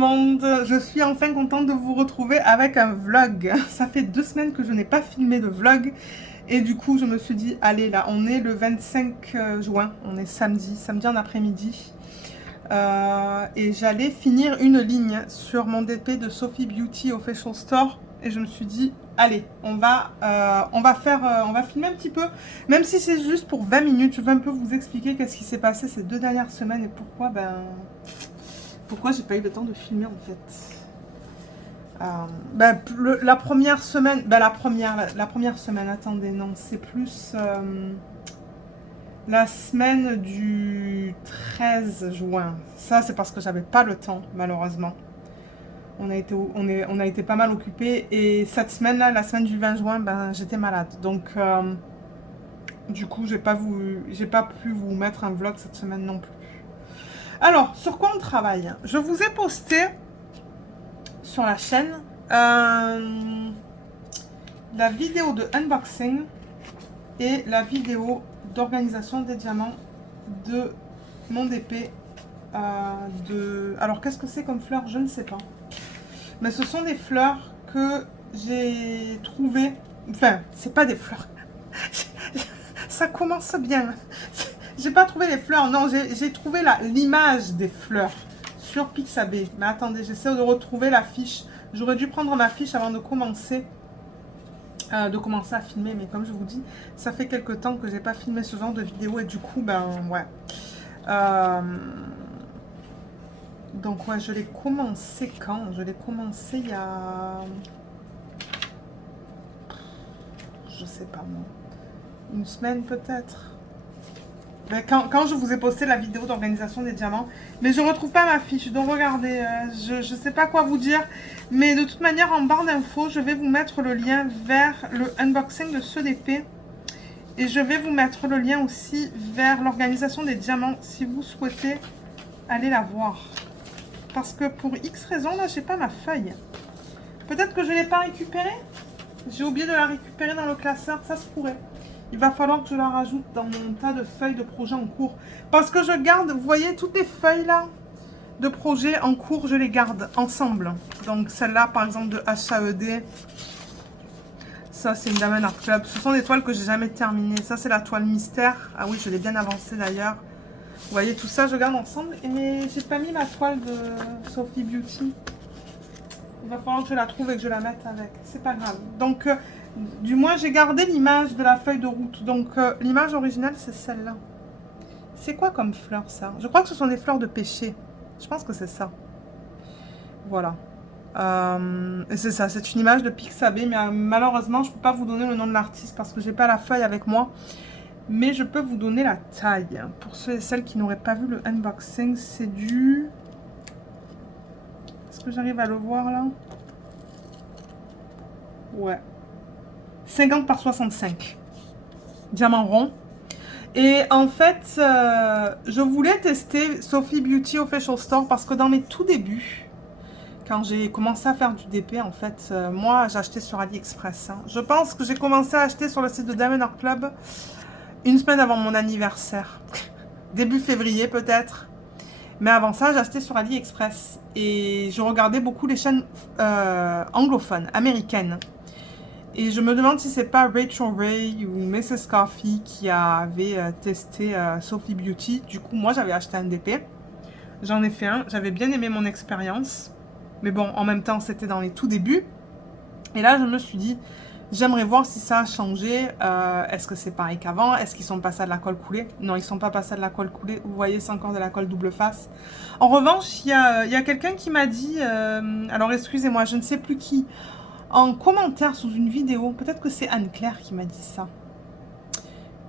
monde, je suis enfin contente de vous retrouver avec un vlog. Ça fait 2 semaines que je n'ai pas filmé de vlog et du coup je me suis dit, allez là, on est le 25 juin, on est samedi en après-midi. Et j'allais finir une ligne sur mon DP de Sophie Beauty Official Store et je me suis dit, allez, on va filmer un petit peu, même si c'est juste pour 20 minutes, je vais un peu vous expliquer qu'est-ce qui s'est passé ces 2 dernières semaines et pourquoi j'ai pas eu le temps de filmer en fait. La première semaine, la première semaine, attendez, non, c'est plus la semaine du 13 juin. Ça, c'est parce que j'avais pas le temps, malheureusement. On a été pas mal occupés et cette semaine-là, la semaine du 20 juin, j'étais malade. Donc, du coup, j'ai pas pu vous mettre un vlog cette semaine non plus. Alors, sur quoi on travaille? Je vous ai posté sur la chaîne la vidéo de unboxing et la vidéo d'organisation des diamants de mon DP. Alors, qu'est-ce que c'est comme fleurs? Je ne sais pas. Mais ce sont des fleurs que j'ai trouvées. Enfin, c'est pas des fleurs. Ça commence bien. J'ai pas trouvé les fleurs, non, j'ai trouvé l'image des fleurs sur Pixabay. Mais attendez, j'essaie de retrouver la fiche. J'aurais dû prendre ma fiche avant de commencer à filmer, mais comme je vous dis, ça fait quelques temps que j'ai pas filmé ce genre de vidéo et du coup, ouais. Donc ouais, je l'ai commencé quand? Je l'ai commencé il y a... Je sais pas moi. Une semaine peut-être. Quand je vous ai posté la vidéo d'organisation des diamants, mais je retrouve pas ma fiche, donc regardez, je sais pas quoi vous dire, mais de toute manière en barre d'infos, je vais vous mettre le lien vers le unboxing de ce DP, et je vais vous mettre le lien aussi vers l'organisation des diamants, si vous souhaitez aller la voir. Parce que pour X raison, là, j'ai pas ma feuille. Peut-être que je l'ai pas récupérée. J'ai oublié de la récupérer dans le classeur, ça se pourrait. Il va falloir que je la rajoute dans mon tas de feuilles de projet en cours. Parce que je garde, vous voyez, toutes les feuilles là de projet en cours, je les garde ensemble. Donc celle-là, par exemple, de HAED. Ça, c'est une Diamond Art Club. Ce sont des toiles que j'ai jamais terminées. Ça, c'est la toile mystère. Ah oui, je l'ai bien avancée d'ailleurs. Vous voyez, tout ça, je garde ensemble. Et j'ai pas mis ma toile de Sophie Beauty. Il va falloir que je la trouve et que je la mette avec. C'est pas grave. Donc... du moins, j'ai gardé l'image de la feuille de route. Donc, l'image originale, c'est celle-là. C'est quoi comme fleurs, ça? Je crois que ce sont des fleurs de pêcher. Je pense que c'est ça. Voilà. Et c'est ça, c'est une image de Pixabay. Mais malheureusement, je ne peux pas vous donner le nom de l'artiste parce que j'ai pas la feuille avec moi. Mais je peux vous donner la taille. Pour ceux et celles qui n'auraient pas vu le unboxing, c'est du... Est-ce que j'arrive à le voir, là? Ouais. 50 par 65. Diamant rond. Et en fait, je voulais tester Sophie Beauty Official Store parce que dans mes tout débuts, quand j'ai commencé à faire du DP, en fait, moi, j'achetais sur AliExpress. Hein. Je pense que j'ai commencé à acheter sur le site de Diamond Art Club une semaine avant mon anniversaire. Début février, peut-être. Mais avant ça, j'achetais sur AliExpress. Et je regardais beaucoup les chaînes anglophones, américaines. Et je me demande si c'est pas Rachel Ray ou Mrs. Coffee qui avait testé Sophie Beauty. Du coup, moi, j'avais acheté un DP. J'en ai fait un. J'avais bien aimé mon expérience. Mais bon, en même temps, c'était dans les tout débuts. Et là, je me suis dit, j'aimerais voir si ça a changé. Est-ce que c'est pareil qu'avant? Est-ce qu'ils sont passés à de la colle coulée? Non, ils sont pas passés à de la colle coulée. Vous voyez, c'est encore de la colle double face. En revanche, il y a quelqu'un qui m'a dit... alors, excusez-moi, je ne sais plus qui... En commentaire sous une vidéo, peut-être que c'est Anne-Claire qui m'a dit ça,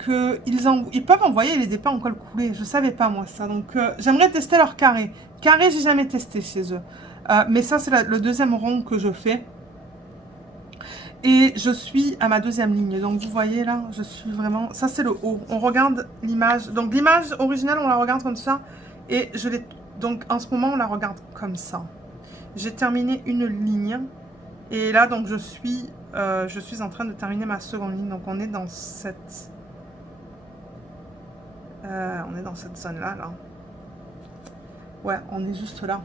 qu'ils peuvent envoyer les dépôts en colle coulée. Je savais pas moi ça, donc j'aimerais tester leur carré. Carré, j'ai jamais testé chez eux. Mais ça, c'est le deuxième rond que je fais. Et je suis à ma deuxième ligne. Donc vous voyez là, je suis vraiment... Ça, c'est le haut. On regarde l'image. Donc l'image originale, on la regarde comme ça. Et je l'ai... Donc en ce moment, on la regarde comme ça. J'ai terminé une ligne. Et là, donc, je suis en train de terminer ma seconde ligne. Donc, on est dans cette... zone-là, là. Ouais, on est juste là.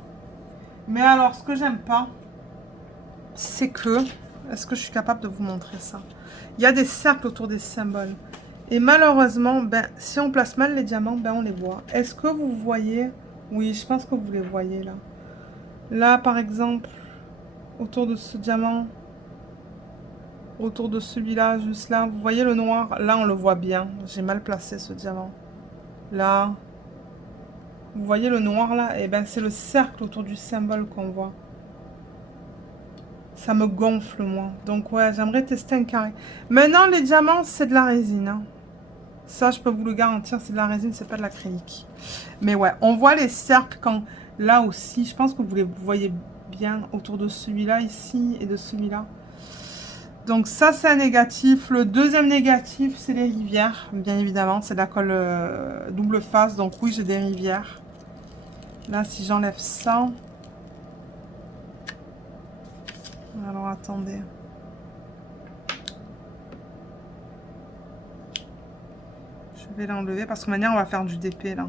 Mais alors, ce que j'aime pas, c'est que... Est-ce que je suis capable de vous montrer ça? Il y a des cercles autour des symboles. Et malheureusement, ben, si on place mal les diamants, ben, on les voit. Est-ce que vous voyez? Oui, je pense que vous les voyez là. Là, par exemple, autour de ce diamant, autour de celui-là, juste là, vous voyez le noir? Là, on le voit bien. J'ai mal placé ce diamant. Là, vous voyez le noir là? Et ben, c'est le cercle autour du symbole qu'on voit. Ça me gonfle, moi. Donc, ouais, j'aimerais tester un carré. Maintenant, les diamants, c'est de la résine. Hein. Ça, je peux vous le garantir, c'est de la résine, c'est pas de l'acrylique. Mais ouais, on voit les cercles quand... Là aussi, je pense que vous les voyez bien autour de celui-là, ici, et de celui-là. Donc ça, c'est un négatif. Le deuxième négatif, c'est les rivières, bien évidemment. C'est de la colle double face, donc oui, j'ai des rivières. Là, si j'enlève ça... Alors, attendez. Je vais l'enlever parce que maintenant, on va faire du DP, là.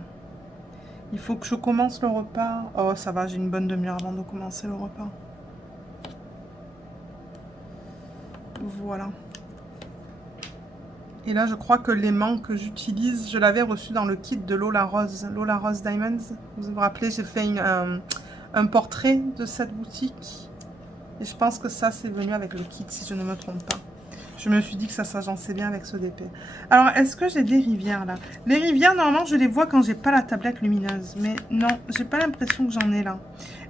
Il faut que je commence le repas. Oh, ça va, j'ai une bonne demi-heure avant de commencer le repas. Voilà. Et là, je crois que l'aimant que j'utilise, je l'avais reçu dans le kit de Lola Rose. Lola Rose Diamonds. Vous vous rappelez, j'ai fait un portrait de cette boutique. Et je pense que ça, c'est venu avec le kit, si je ne me trompe pas. Je me suis dit que ça s'agençait bien avec ce DP. Alors, est-ce que j'ai des rivières, là? Les rivières, normalement, je les vois quand j'ai pas la tablette lumineuse. Mais non, j'ai pas l'impression que j'en ai, là.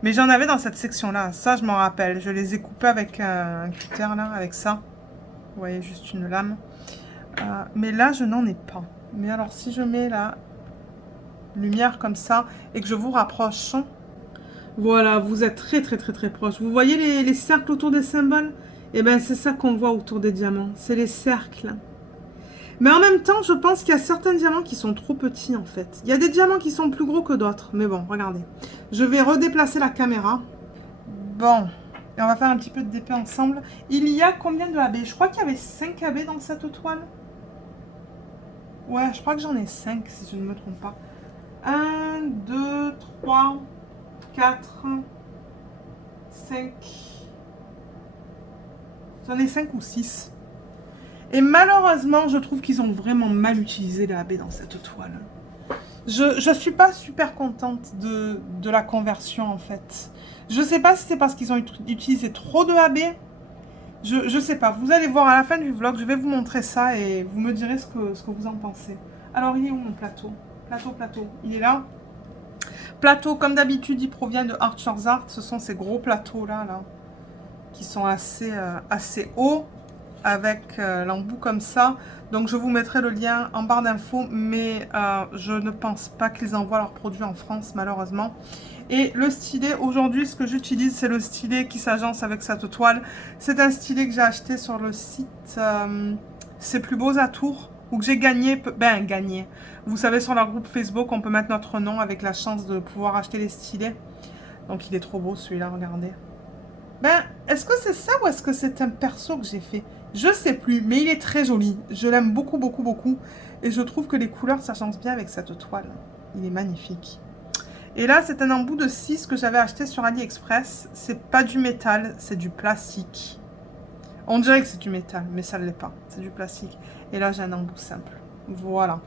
Mais j'en avais dans cette section-là. Ça, je m'en rappelle. Je les ai coupées avec un cutter, là, avec ça. Vous voyez, juste une lame. Mais là, je n'en ai pas. Mais alors, si je mets la lumière comme ça et que je vous rapproche... Voilà, vous êtes très proche. Vous voyez les cercles autour des symboles? Et bien, c'est ça qu'on voit autour des diamants. C'est les cercles. Mais en même temps, je pense qu'il y a certains diamants qui sont trop petits, en fait. Il y a des diamants qui sont plus gros que d'autres. Mais bon, regardez. Je vais redéplacer la caméra. Bon. Et on va faire un petit peu de DP ensemble. Il y a combien de AB? Je crois qu'il y avait 5 AB dans cette toile. Ouais, je crois que j'en ai 5, si je ne me trompe pas. 1, 2, 3, 4, 5... J'en ai 5 ou 6. Et malheureusement, je trouve qu'ils ont vraiment mal utilisé les AB dans cette toile. Je suis pas super contente de la conversion, en fait. Je sais pas si c'est parce qu'ils ont utilisé trop de AB. Je sais pas. Vous allez voir à la fin du vlog, je vais vous montrer ça et vous me direz ce que vous en pensez. Alors, il est où mon plateau? Plateau. Il est là. Plateau, comme d'habitude, il provient de Archer's Art. Ce sont ces gros plateaux-là, là, qui sont assez hauts, avec l'embout comme ça. Donc, je vous mettrai le lien en barre d'infos, mais je ne pense pas qu'ils envoient leurs produits en France, malheureusement. Et le stylet, aujourd'hui, ce que j'utilise, c'est le stylet qui s'agence avec cette toile. C'est un stylet que j'ai acheté sur le site C'est Plus Beaux à Tours, ou que j'ai gagné, gagné. Vous savez, sur leur groupe Facebook, on peut mettre notre nom avec la chance de pouvoir acheter les stylets. Donc, il est trop beau, celui-là, regardez. Est-ce que c'est ça ou est-ce que c'est un perso que j'ai fait? Je sais plus, mais il est très joli. Je l'aime beaucoup. Et je trouve que les couleurs s'agencent bien avec cette toile. Il est magnifique. Et là, c'est un embout de 6 que j'avais acheté sur AliExpress. C'est pas du métal, c'est du plastique. On dirait que c'est du métal, mais ça ne l'est pas. C'est du plastique. Et là, j'ai un embout simple. Voilà.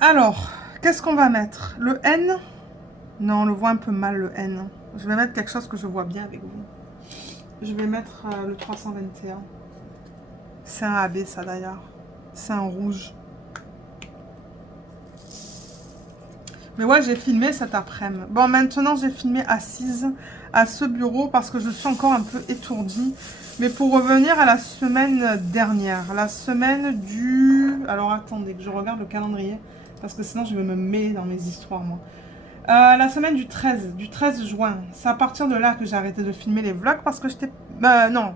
Alors, qu'est-ce qu'on va mettre? Le N? Non, on le voit un peu mal, le N. Je vais mettre quelque chose que je vois bien avec vous. Je vais mettre le 321. C'est un AB, ça, d'ailleurs. C'est un rouge. Mais ouais, j'ai filmé cet après-midi. Bon, maintenant, j'ai filmé assise à ce bureau parce que je suis encore un peu étourdie. Mais pour revenir à la semaine dernière, la semaine du... Alors, attendez que je regarde le calendrier parce que sinon, je vais me mêler dans mes histoires, moi. La semaine du 13 juin. C'est à partir de là que j'ai arrêté de filmer les vlogs parce que j'étais... non,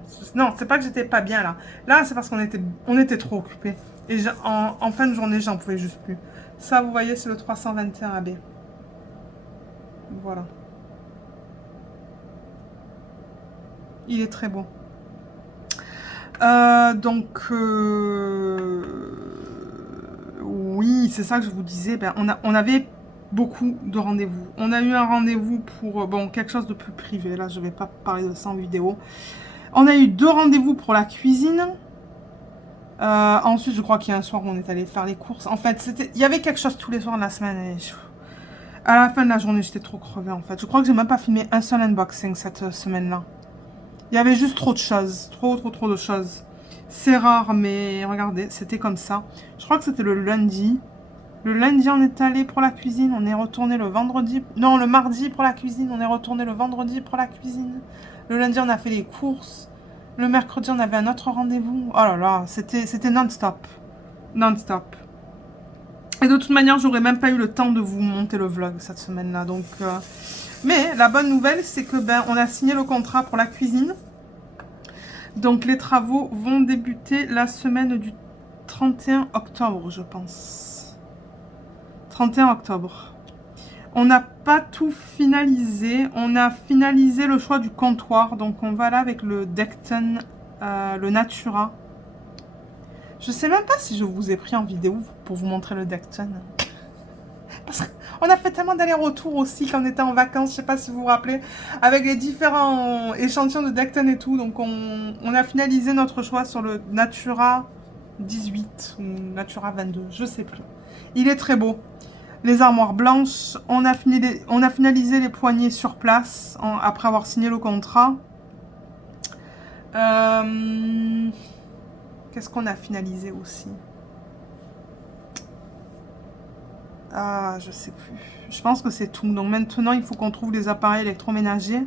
c'est pas que j'étais pas bien, là. Là, c'est parce qu'on était trop occupés. Et en fin de journée, j'en pouvais juste plus. Ça, vous voyez, c'est le 321 AB. Voilà. Il est très beau. Oui, c'est ça que je vous disais. On avait beaucoup de rendez-vous. On a eu un rendez-vous pour, bon, quelque chose de plus privé. Là, je ne vais pas parler de ça en vidéo. On a eu 2 rendez-vous pour la cuisine. Ensuite, je crois qu'il y a un soir où on est allé faire les courses. En fait, il y avait quelque chose tous les soirs de la semaine. Et à la fin de la journée, j'étais trop crevée, en fait. Je crois que j'ai même pas filmé un seul unboxing cette semaine-là. Il y avait juste trop de choses. Trop de choses. C'est rare, mais regardez, c'était comme ça. Je crois que c'était le lundi. Le lundi, on est allé pour la cuisine. On est retourné le vendredi. Non, le mardi pour la cuisine. On est retourné le vendredi pour la cuisine. Le lundi, on a fait les courses. Le mercredi, on avait un autre rendez-vous. Oh là là, c'était non-stop. Non-stop. Et de toute manière, j'aurais même pas eu le temps de vous monter le vlog cette semaine-là. Donc, mais la bonne nouvelle, c'est que on a signé le contrat pour la cuisine. Donc, les travaux vont débuter la semaine du 31 octobre, je pense. 31 octobre. On n'a pas tout finalisé. On a finalisé le choix du comptoir. Donc, on va là avec le Dekton, le Natura. Je sais même pas si je vous ai pris en vidéo pour vous montrer le Dekton. Parce qu'on a fait tellement d'allers-retours aussi quand on était en vacances. Je sais pas si vous vous rappelez. Avec les différents échantillons de Dekton et tout. Donc, on a finalisé notre choix sur le Natura 18 ou Natura 22. Je sais plus. Il est très beau. Les armoires blanches, on a finalisé les poignées sur place après avoir signé le contrat. Qu'est-ce qu'on a finalisé aussi? Ah, je sais plus. Je pense que c'est tout. Donc maintenant, il faut qu'on trouve les appareils électroménagers.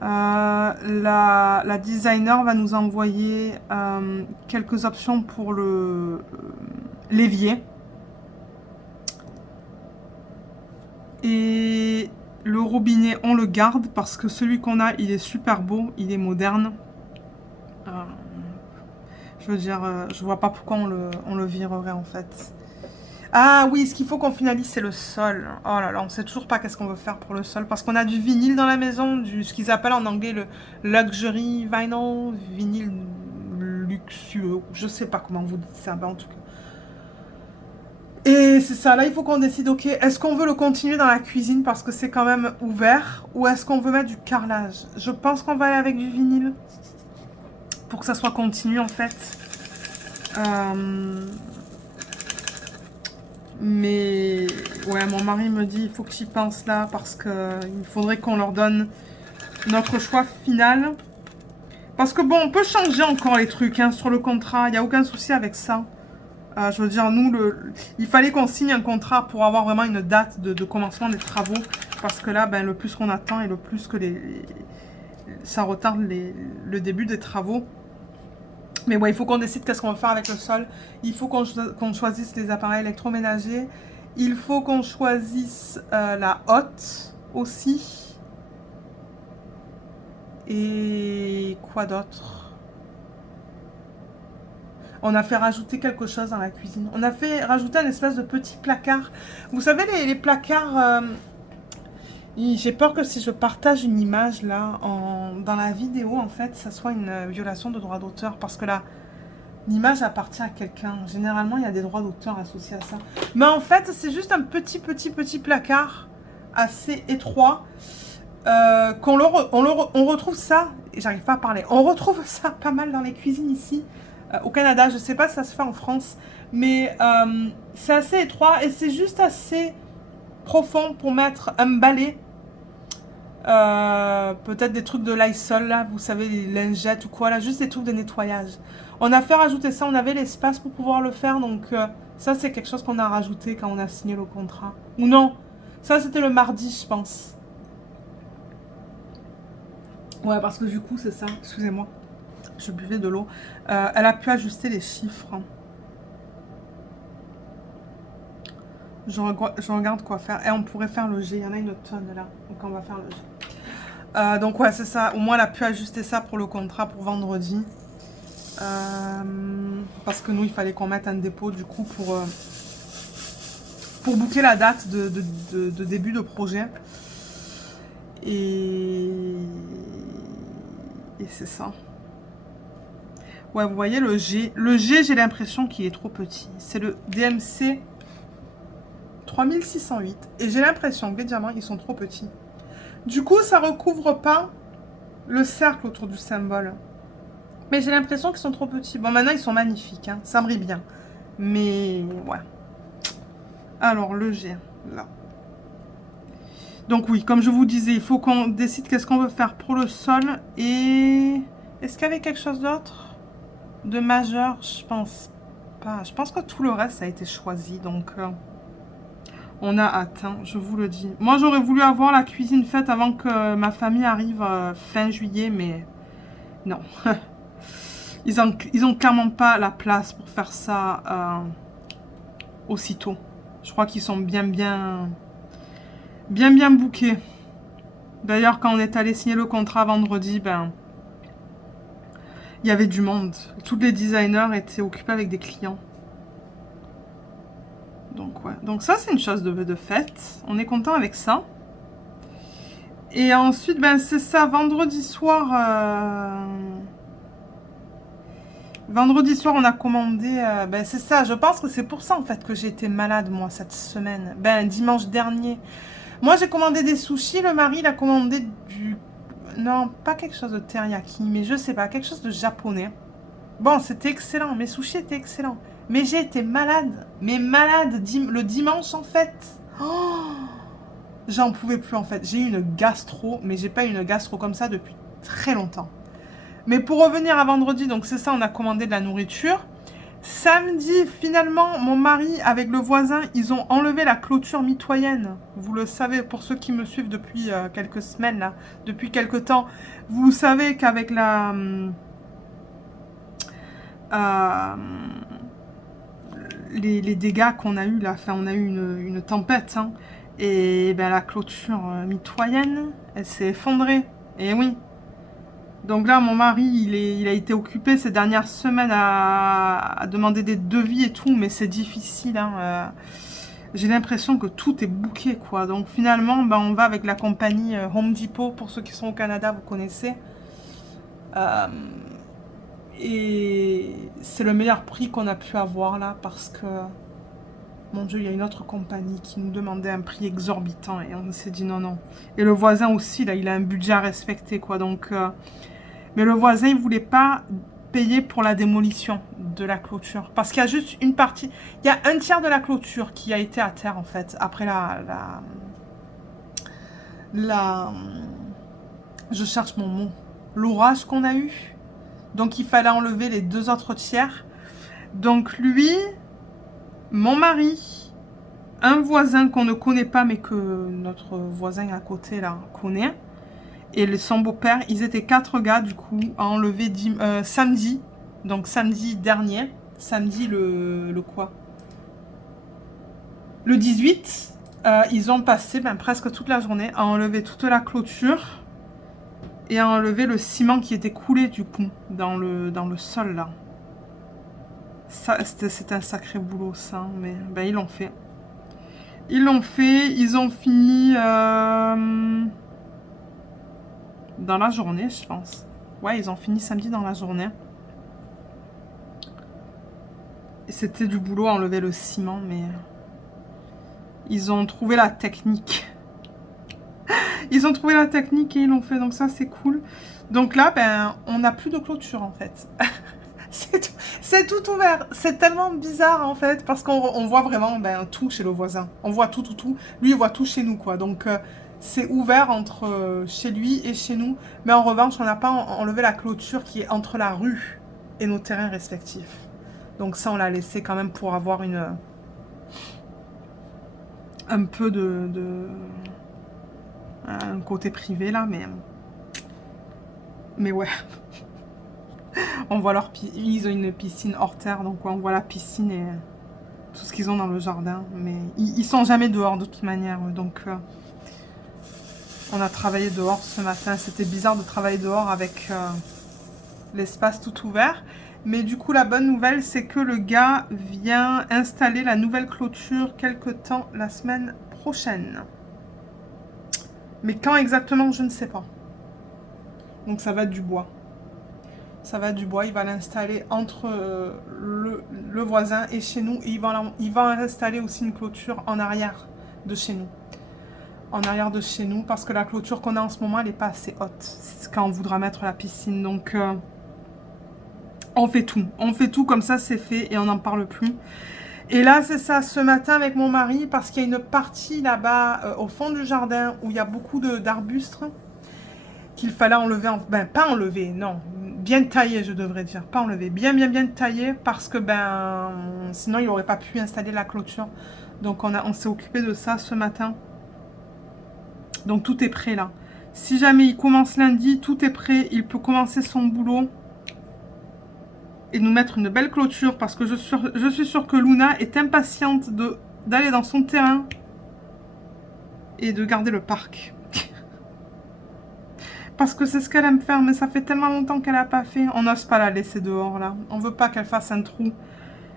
La designer va nous envoyer quelques options pour l'évier. Et le robinet, on le garde parce que celui qu'on a, il est super beau, il est moderne. Je veux dire, je vois pas pourquoi on le virerait en fait. Ah oui, ce qu'il faut qu'on finalise, c'est le sol. Oh là là, on sait toujours pas qu'est-ce qu'on veut faire pour le sol. Parce qu'on a du vinyle dans la maison, ce qu'ils appellent en anglais le luxury vinyl, vinyle luxueux. Je sais pas comment vous dites ça, en tout cas. Et c'est ça, là il faut qu'on décide, ok, est-ce qu'on veut le continuer dans la cuisine parce que c'est quand même ouvert, ou est-ce qu'on veut mettre du carrelage? Je pense qu'on va aller avec du vinyle, pour que ça soit continu en fait. Mais ouais, mon mari me dit, il faut que j'y pense là, parce qu'il faudrait qu'on leur donne notre choix final. Parce que bon, on peut changer encore les trucs hein, sur le contrat, il n'y a aucun souci avec ça. Je veux dire, nous, il fallait qu'on signe un contrat pour avoir vraiment une date de commencement des travaux. Parce que là, le plus qu'on attend et le plus que ça retarde le début des travaux. Mais ouais, il faut qu'on décide qu'est-ce qu'on va faire avec le sol. Il faut qu'on choisisse les appareils électroménagers. Il faut qu'on choisisse la hotte aussi. Et quoi d'autre ? On a fait rajouter quelque chose dans la cuisine. On a fait rajouter un espèce de petit placard. Vous savez, les placards... j'ai peur que si je partage une image là, dans la vidéo, en fait, ça soit une violation de droit d'auteur. Parce que là, l'image appartient à quelqu'un. Généralement, il y a des droits d'auteur associés à ça. Mais en fait, c'est juste un petit placard assez étroit. On retrouve ça... J'arrive pas à parler. On retrouve ça pas mal dans les cuisines ici. Au Canada, je sais pas si ça se fait en France, mais c'est assez étroit et c'est juste assez profond pour mettre un balai. Peut-être des trucs de Lysol là, vous savez, les lingettes ou quoi là, juste des trucs de nettoyage. On a fait rajouter ça, on avait l'espace pour pouvoir le faire, donc ça c'est quelque chose qu'on a rajouté quand on a signé le contrat. Ou non, ça c'était le mardi je pense. Ouais, parce que du coup c'est ça, excusez-moi. Je buvais de l'eau. Elle a pu ajuster les chiffres. Je regarde quoi faire. Et on pourrait faire le G. Il y en a une tonne là. Donc on va faire le G. Donc ouais, c'est ça. Au moins, elle a pu ajuster ça pour le contrat pour vendredi. Parce que nous, il fallait qu'on mette un dépôt du coup pour booker la date de début de projet. Et c'est ça. Ouais, vous voyez le G. Le G, j'ai l'impression qu'il est trop petit. C'est le DMC 3608. Et j'ai l'impression que les diamants, ils sont trop petits. Du coup, ça recouvre pas le cercle autour du symbole. Mais j'ai l'impression qu'ils sont trop petits. Bon, maintenant, ils sont magnifiques. Hein. Ça brille bien. Mais, ouais. Alors, le G, là. Donc, oui, comme je vous disais, il faut qu'on décide qu'est-ce qu'on veut faire pour le sol. Et... est-ce qu'il y avait quelque chose d'autre de majeur? Je pense pas. Je pense que tout le reste a été choisi. Donc, on a atteint, je vous le dis. Moi, j'aurais voulu avoir la cuisine faite avant que ma famille arrive fin juillet. Mais non. Ils ont clairement pas la place pour faire ça aussitôt. Je crois qu'ils sont bien bookés. D'ailleurs, quand on est allé signer le contrat vendredi, ben, il y avait du monde. Tous les designers étaient occupés avec des clients. Donc, ouais. Donc ça, c'est une chose de fait. On est content avec ça. Et ensuite, ben, c'est ça, vendredi soir... vendredi soir, on a commandé... ben, c'est ça, je pense que c'est pour ça, en fait, que j'ai été malade, moi, cette semaine. Ben, dimanche dernier. Moi, j'ai commandé des sushis. Le mari, il a commandé du... non, pas quelque chose de teriyaki, mais je sais pas, quelque chose de japonais. Bon, c'était excellent. Mes sushis étaient excellents. Mais j'ai été malade. Mais malade le dimanche, en fait. Oh, j'en pouvais plus, en fait. J'ai eu une gastro, mais j'ai pas eu une gastro comme ça depuis très longtemps. Mais pour revenir à vendredi, donc c'est ça, on a commandé de la nourriture. Samedi, finalement, mon mari, avec le voisin, ils ont enlevé la clôture mitoyenne. Vous le savez, pour ceux qui me suivent depuis quelques semaines, là, depuis quelques temps, vous savez qu'avec la... les dégâts qu'on a eu là, enfin, on a eu une tempête, hein, et ben, la clôture mitoyenne, elle s'est effondrée. Et oui. Donc là, mon mari, il a été occupé ces dernières semaines à demander des devis et tout, mais c'est difficile. Hein, j'ai l'impression que tout est booké, quoi. Donc finalement, ben, on va avec la compagnie Home Depot. Pour ceux qui sont au Canada, vous connaissez. Et c'est le meilleur prix qu'on a pu avoir là, parce que, mon Dieu, il y a une autre compagnie qui nous demandait un prix exorbitant, et on s'est dit non, non. Et le voisin aussi, là, il a un budget à respecter, quoi. Donc... mais le voisin, il ne voulait pas payer pour la démolition de la clôture. Parce qu'il y a juste une partie... il y a un tiers de la clôture qui a été à terre, en fait. Après je cherche mon mot. L'orage qu'on a eu. Donc, il fallait enlever les 2 autres tiers. Donc, lui, mon mari, un voisin qu'on ne connaît pas, mais que notre voisin à côté, là, connaît... et son beau-père, ils étaient 4 gars, du coup, à enlever samedi. Donc, samedi dernier. Samedi, le quoi? Le 18. Ils ont passé presque toute la journée à enlever toute la clôture. Et à enlever le ciment qui était coulé, du coup, dans le sol, là. C'était un sacré boulot, ça. Mais ben, ils l'ont fait. Ils l'ont fait. Ils ont fini... dans la journée, je pense. Ouais, ils ont fini samedi dans la journée. Et c'était du boulot à enlever le ciment, mais... ils ont trouvé la technique. Ils ont trouvé la technique et ils l'ont fait, donc ça, c'est cool. Donc là, ben, on n'a plus de clôture, en fait. C'est tout ouvert. C'est tellement bizarre, en fait, parce qu'on voit vraiment ben, tout chez le voisin. On voit tout. Lui, il voit tout chez nous, quoi. Donc... c'est ouvert entre chez lui et chez nous. Mais en revanche, on n'a pas enlevé la clôture qui est entre la rue et nos terrains respectifs. Donc ça, on l'a laissé quand même pour avoir un peu un côté privé là. Mais ouais. On voit ils ont une piscine hors terre. Donc on voit la piscine et tout ce qu'ils ont dans le jardin. Mais ils sont jamais dehors de toute manière. Donc... on a travaillé dehors ce matin. C'était bizarre de travailler dehors avec l'espace tout ouvert. Mais du coup, la bonne nouvelle, c'est que le gars vient installer la nouvelle clôture quelque temps la semaine prochaine. Mais quand exactement, je ne sais pas. Donc ça va être du bois. Ça va être du bois. Il va l'installer entre le voisin et chez nous. Et il va installer aussi une clôture en arrière de chez nous. En arrière de chez nous. Parce que la clôture qu'on a en ce moment, elle n'est pas assez haute. C'est quand on voudra mettre la piscine. Donc, on fait tout. On fait tout comme ça, c'est fait. Et on n'en parle plus. Et là, c'est ça, ce matin avec mon mari. Parce qu'il y a une partie là-bas, au fond du jardin, où il y a beaucoup d'arbustes. Qu'il fallait enlever, ben pas enlever, non, bien tailler je devrais dire, pas enlever, bien tailler parce que ben sinon il n'aurait pas pu installer la clôture. Donc on s'est occupé de ça ce matin. Donc tout est prêt là. Si jamais il commence lundi, tout est prêt, il peut commencer son boulot et nous mettre une belle clôture parce que je suis sûre que Luna est impatiente d'aller dans son terrain et de garder le parc. Parce que c'est ce qu'elle aime faire, mais ça fait tellement longtemps qu'elle n'a pas fait. On n'ose pas la laisser dehors, là. On veut pas qu'elle fasse un trou.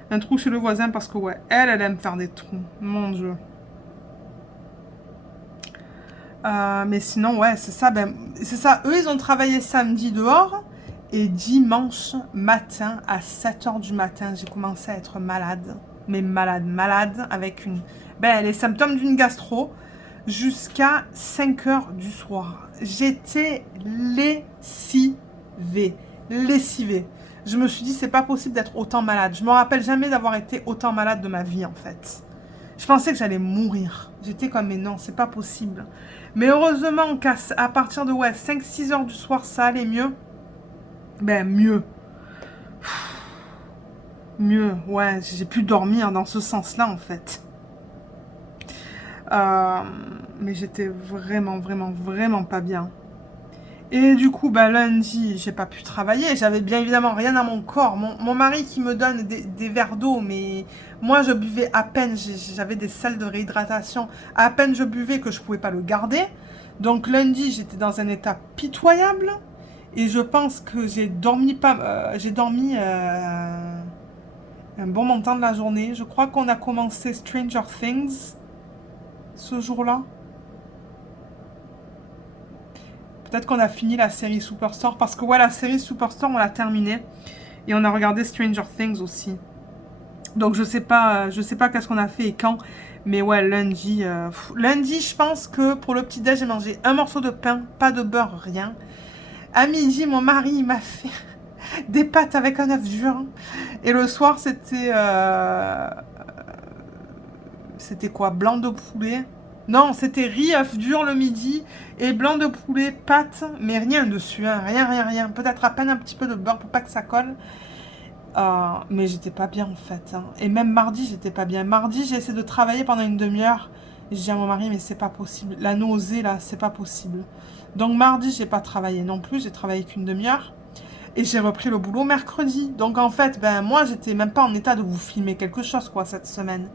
Un trou chez le voisin, parce que, ouais, elle aime faire des trous. Mon Dieu. Mais sinon, ouais, c'est ça. Ben, c'est ça. Eux, ils ont travaillé samedi dehors. Et dimanche matin, à 7 h du matin, j'ai commencé à être malade. Mais malade, avec les symptômes d'une gastro. Jusqu'à 5 h du soir. J'étais lessivée. Je me suis dit, c'est pas possible d'être autant malade. Je me rappelle jamais d'avoir été autant malade de ma vie, en fait. Je pensais que j'allais mourir. J'étais comme, mais non, c'est pas possible. Mais heureusement qu'à partir de 5-6 h du soir, ça allait mieux. Ben, mieux. Mieux, ouais, j'ai pu dormir dans ce sens-là, en fait. Mais j'étais vraiment pas bien. Et du coup, lundi, j'ai pas pu travailler. J'avais bien évidemment rien dans mon corps. Mon mari qui me donne des verres d'eau, mais moi je buvais à peine. J'avais des sels de réhydratation. À peine je buvais que je pouvais pas le garder. Donc lundi, j'étais dans un état pitoyable. Et je pense que j'ai dormi un bon montant de la journée. Je crois qu'on a commencé Stranger Things ce jour-là. Peut-être qu'on a fini la série Superstore. Parce que la série Superstore, on l'a terminée. Et on a regardé Stranger Things aussi. Donc je sais pas qu'est-ce qu'on a fait et quand. Mais ouais, lundi, je pense que pour le petit-déj, j'ai mangé un morceau de pain, pas de beurre, rien. À midi, mon mari, il m'a fait des pâtes avec un œuf dur. Et le soir, c'était quoi? Blanc de poulet. Non, c'était riz, œuf dur le midi et blanc de poulet, pâtes, mais rien dessus, hein, rien. Peut-être à peine un petit peu de beurre pour pas que ça colle. Mais j'étais pas bien en fait. Hein. Et même mardi, j'étais pas bien. Mardi, j'ai essayé de travailler pendant une demi-heure. Et je dis à mon mari, mais c'est pas possible. La nausée là, c'est pas possible. Donc mardi, j'ai pas travaillé non plus. J'ai travaillé qu'une demi-heure. Et j'ai repris le boulot mercredi. Donc en fait, moi, j'étais même pas en état de vous filmer quelque chose quoi cette semaine.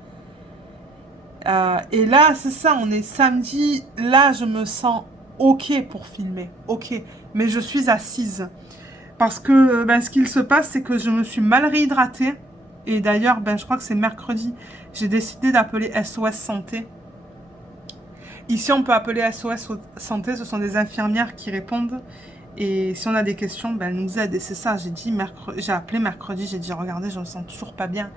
Et là, c'est ça, on est samedi. Là, je me sens ok pour filmer. Ok. Mais je suis assise. Parce que ce qu'il se passe, c'est que je me suis mal réhydratée. Et d'ailleurs, je crois que c'est mercredi. J'ai décidé d'appeler SOS Santé. Ici, on peut appeler SOS Santé. Ce sont des infirmières qui répondent. Et si on a des questions, elles nous aident. Et c'est ça, j'ai appelé mercredi. J'ai dit, regardez, je me sens toujours pas bien.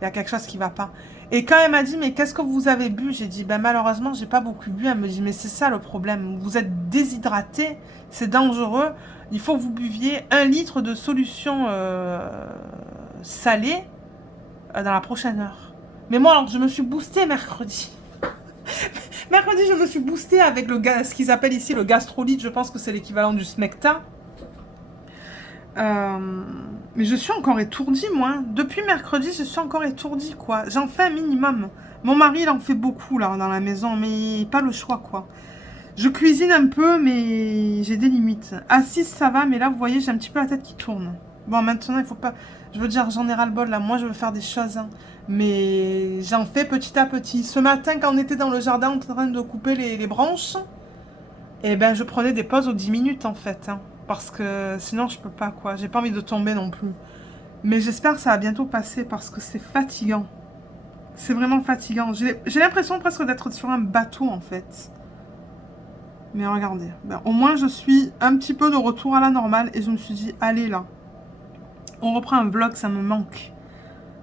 Il y a quelque chose qui va pas. Et quand elle m'a dit, mais qu'est-ce que vous avez bu? J'ai dit, malheureusement, j'ai pas beaucoup bu. Elle me dit, mais c'est ça le problème. Vous êtes déshydraté, c'est dangereux. Il faut que vous buviez 1 litre de solution salée dans la prochaine heure. Mais moi, alors, je me suis boostée mercredi. Mercredi, je me suis boostée avec ce qu'ils appellent ici le gastrolyte. Je pense que c'est l'équivalent du Smecta. Mais je suis encore étourdie, moi. Depuis mercredi, je suis encore étourdie, quoi. J'en fais un minimum. Mon mari, il en fait beaucoup, là, dans la maison, mais pas le choix, quoi. Je cuisine un peu, mais j'ai des limites. Assise, ça va, mais là, vous voyez, j'ai un petit peu la tête qui tourne. Bon, maintenant, il faut pas... Je veux dire, j'en ai ras-le-bol, là. Moi, je veux faire des choses, hein. Mais j'en fais petit à petit. Ce matin, quand on était dans le jardin, en train de couper les branches, je prenais des pauses aux 10 minutes, en fait, hein. Parce que sinon, je peux pas, quoi. J'ai pas envie de tomber non plus. Mais j'espère que ça va bientôt passer parce que c'est fatigant. C'est vraiment fatigant. J'ai l'impression presque d'être sur un bateau, en fait. Mais regardez. Au moins, je suis un petit peu de retour à la normale. Et je me suis dit, allez là. On reprend un vlog, ça me manque.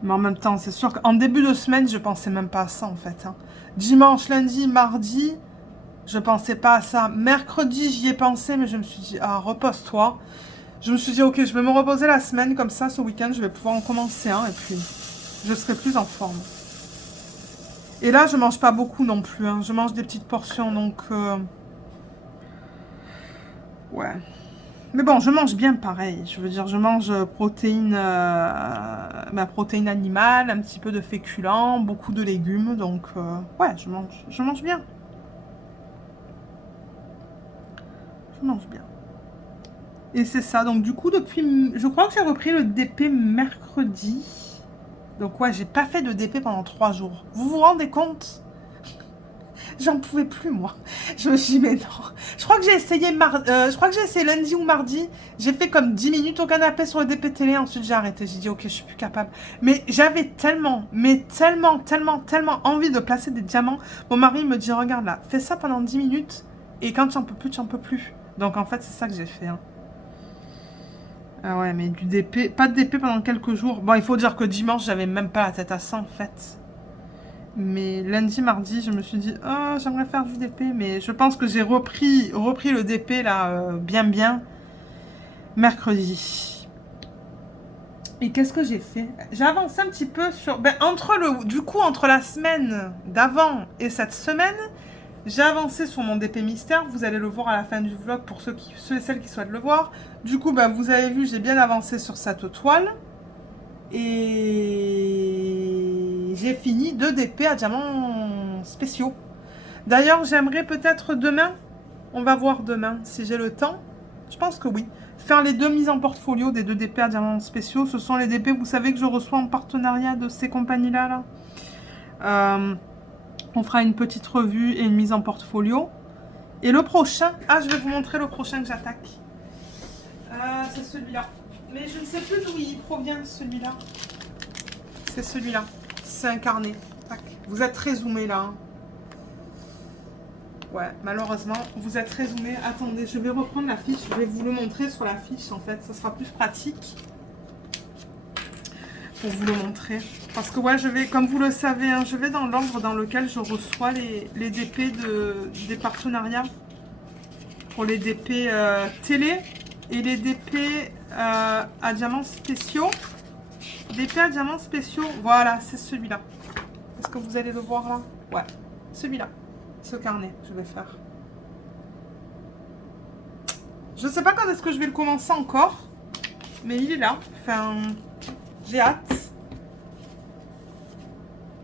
Mais en même temps, c'est sûr qu'en début de semaine, je pensais même pas à ça en fait. Hein. Dimanche, lundi, mardi, je pensais pas à ça. Mercredi, j'y ai pensé, mais je me suis dit, ah, repose-toi. Je me suis dit, ok, je vais me reposer la semaine, comme ça, ce week-end, je vais pouvoir en commencer un, et puis je serai plus en forme. Et là, je mange pas beaucoup non plus. Hein. Je mange des petites portions, donc... Ouais. Mais bon, je mange bien pareil. Je veux dire, je mange protéines, ma protéine animale, un petit peu de féculents, beaucoup de légumes. Donc, ouais, je mange bien. Je mange bien. Et c'est ça. Donc, du coup, depuis... Je crois que j'ai repris le DP mercredi. Donc, ouais, j'ai pas fait de DP pendant 3 jours. Vous vous rendez compte ? J'en pouvais plus, moi. Je me suis dit, mais non. Je crois que j'ai essayé, lundi ou mardi. J'ai fait comme 10 minutes au canapé sur le DP télé. Ensuite, j'ai arrêté. J'ai dit, ok, je suis plus capable. Mais j'avais tellement envie de placer des diamants. Mon mari me dit, regarde là, fais ça pendant 10 minutes. Et quand tu en peux plus, tu en peux plus. Donc, en fait, c'est ça que j'ai fait. Hein. Ah ouais, mais du DP, pas de DP pendant quelques jours. Bon, il faut dire que dimanche, j'avais même pas la tête à ça, en fait. Mais lundi, mardi, je me suis dit, oh, j'aimerais faire du DP. Mais je pense que j'ai repris le DP, là, bien, mercredi. Et qu'est-ce que j'ai fait? J'ai avancé un petit peu sur... Ben, entre la semaine d'avant et cette semaine, j'ai avancé sur mon DP mystère. Vous allez le voir à la fin du vlog pour ceux et celles qui souhaitent le voir. Du coup, ben, vous avez vu, j'ai bien avancé sur cette toile. Et j'ai fini 2 DP à diamants spéciaux. D'ailleurs, j'aimerais peut-être demain, on va voir demain si j'ai le temps. Je pense que oui. Faire les 2 mises en portfolio des 2 DP à diamants spéciaux. Ce sont les DP, vous savez, que je reçois en partenariat de ces compagnies-là. On fera une petite revue et une mise en portfolio. Et le prochain, je vais vous montrer le prochain que j'attaque. C'est celui-là. Mais je ne sais plus d'où il provient, celui-là. C'est celui-là. C'est un carnet. Tac. Vous êtes très zoomé, là. Hein. Ouais, malheureusement, vous êtes très zoomé. Attendez, je vais reprendre la fiche. Je vais vous le montrer sur la fiche, en fait. Ça sera plus pratique. Pour vous le montrer. Parce que, ouais, je vais, comme vous le savez, hein, je vais dans l'ordre dans lequel je reçois les DP des partenariats. Pour les DP télé. Et les DP à diamants spéciaux. DP à diamants spéciaux. Voilà, c'est celui-là. Est-ce que vous allez le voir là? Ouais, celui-là. Ce carnet, je vais faire. Je sais pas quand est-ce que je vais le commencer encore. Mais il est là. Enfin, j'ai hâte.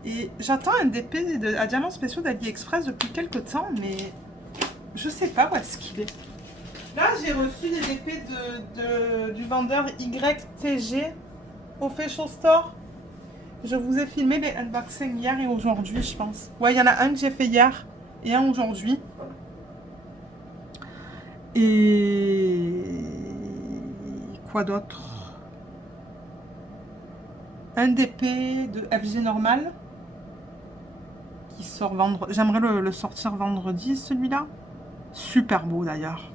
Et j'attends un DP à diamants spéciaux d'AliExpress depuis quelques temps. Mais je sais pas où est-ce qu'il est. Là, j'ai reçu des DP du vendeur YTG au Fashion Store. Je vous ai filmé les unboxings hier et aujourd'hui, je pense. Ouais, il y en a un que j'ai fait hier et un aujourd'hui. Et quoi d'autre? Un DP de FG normal qui sort vendredi. J'aimerais le sortir vendredi, celui-là. Super beau d'ailleurs.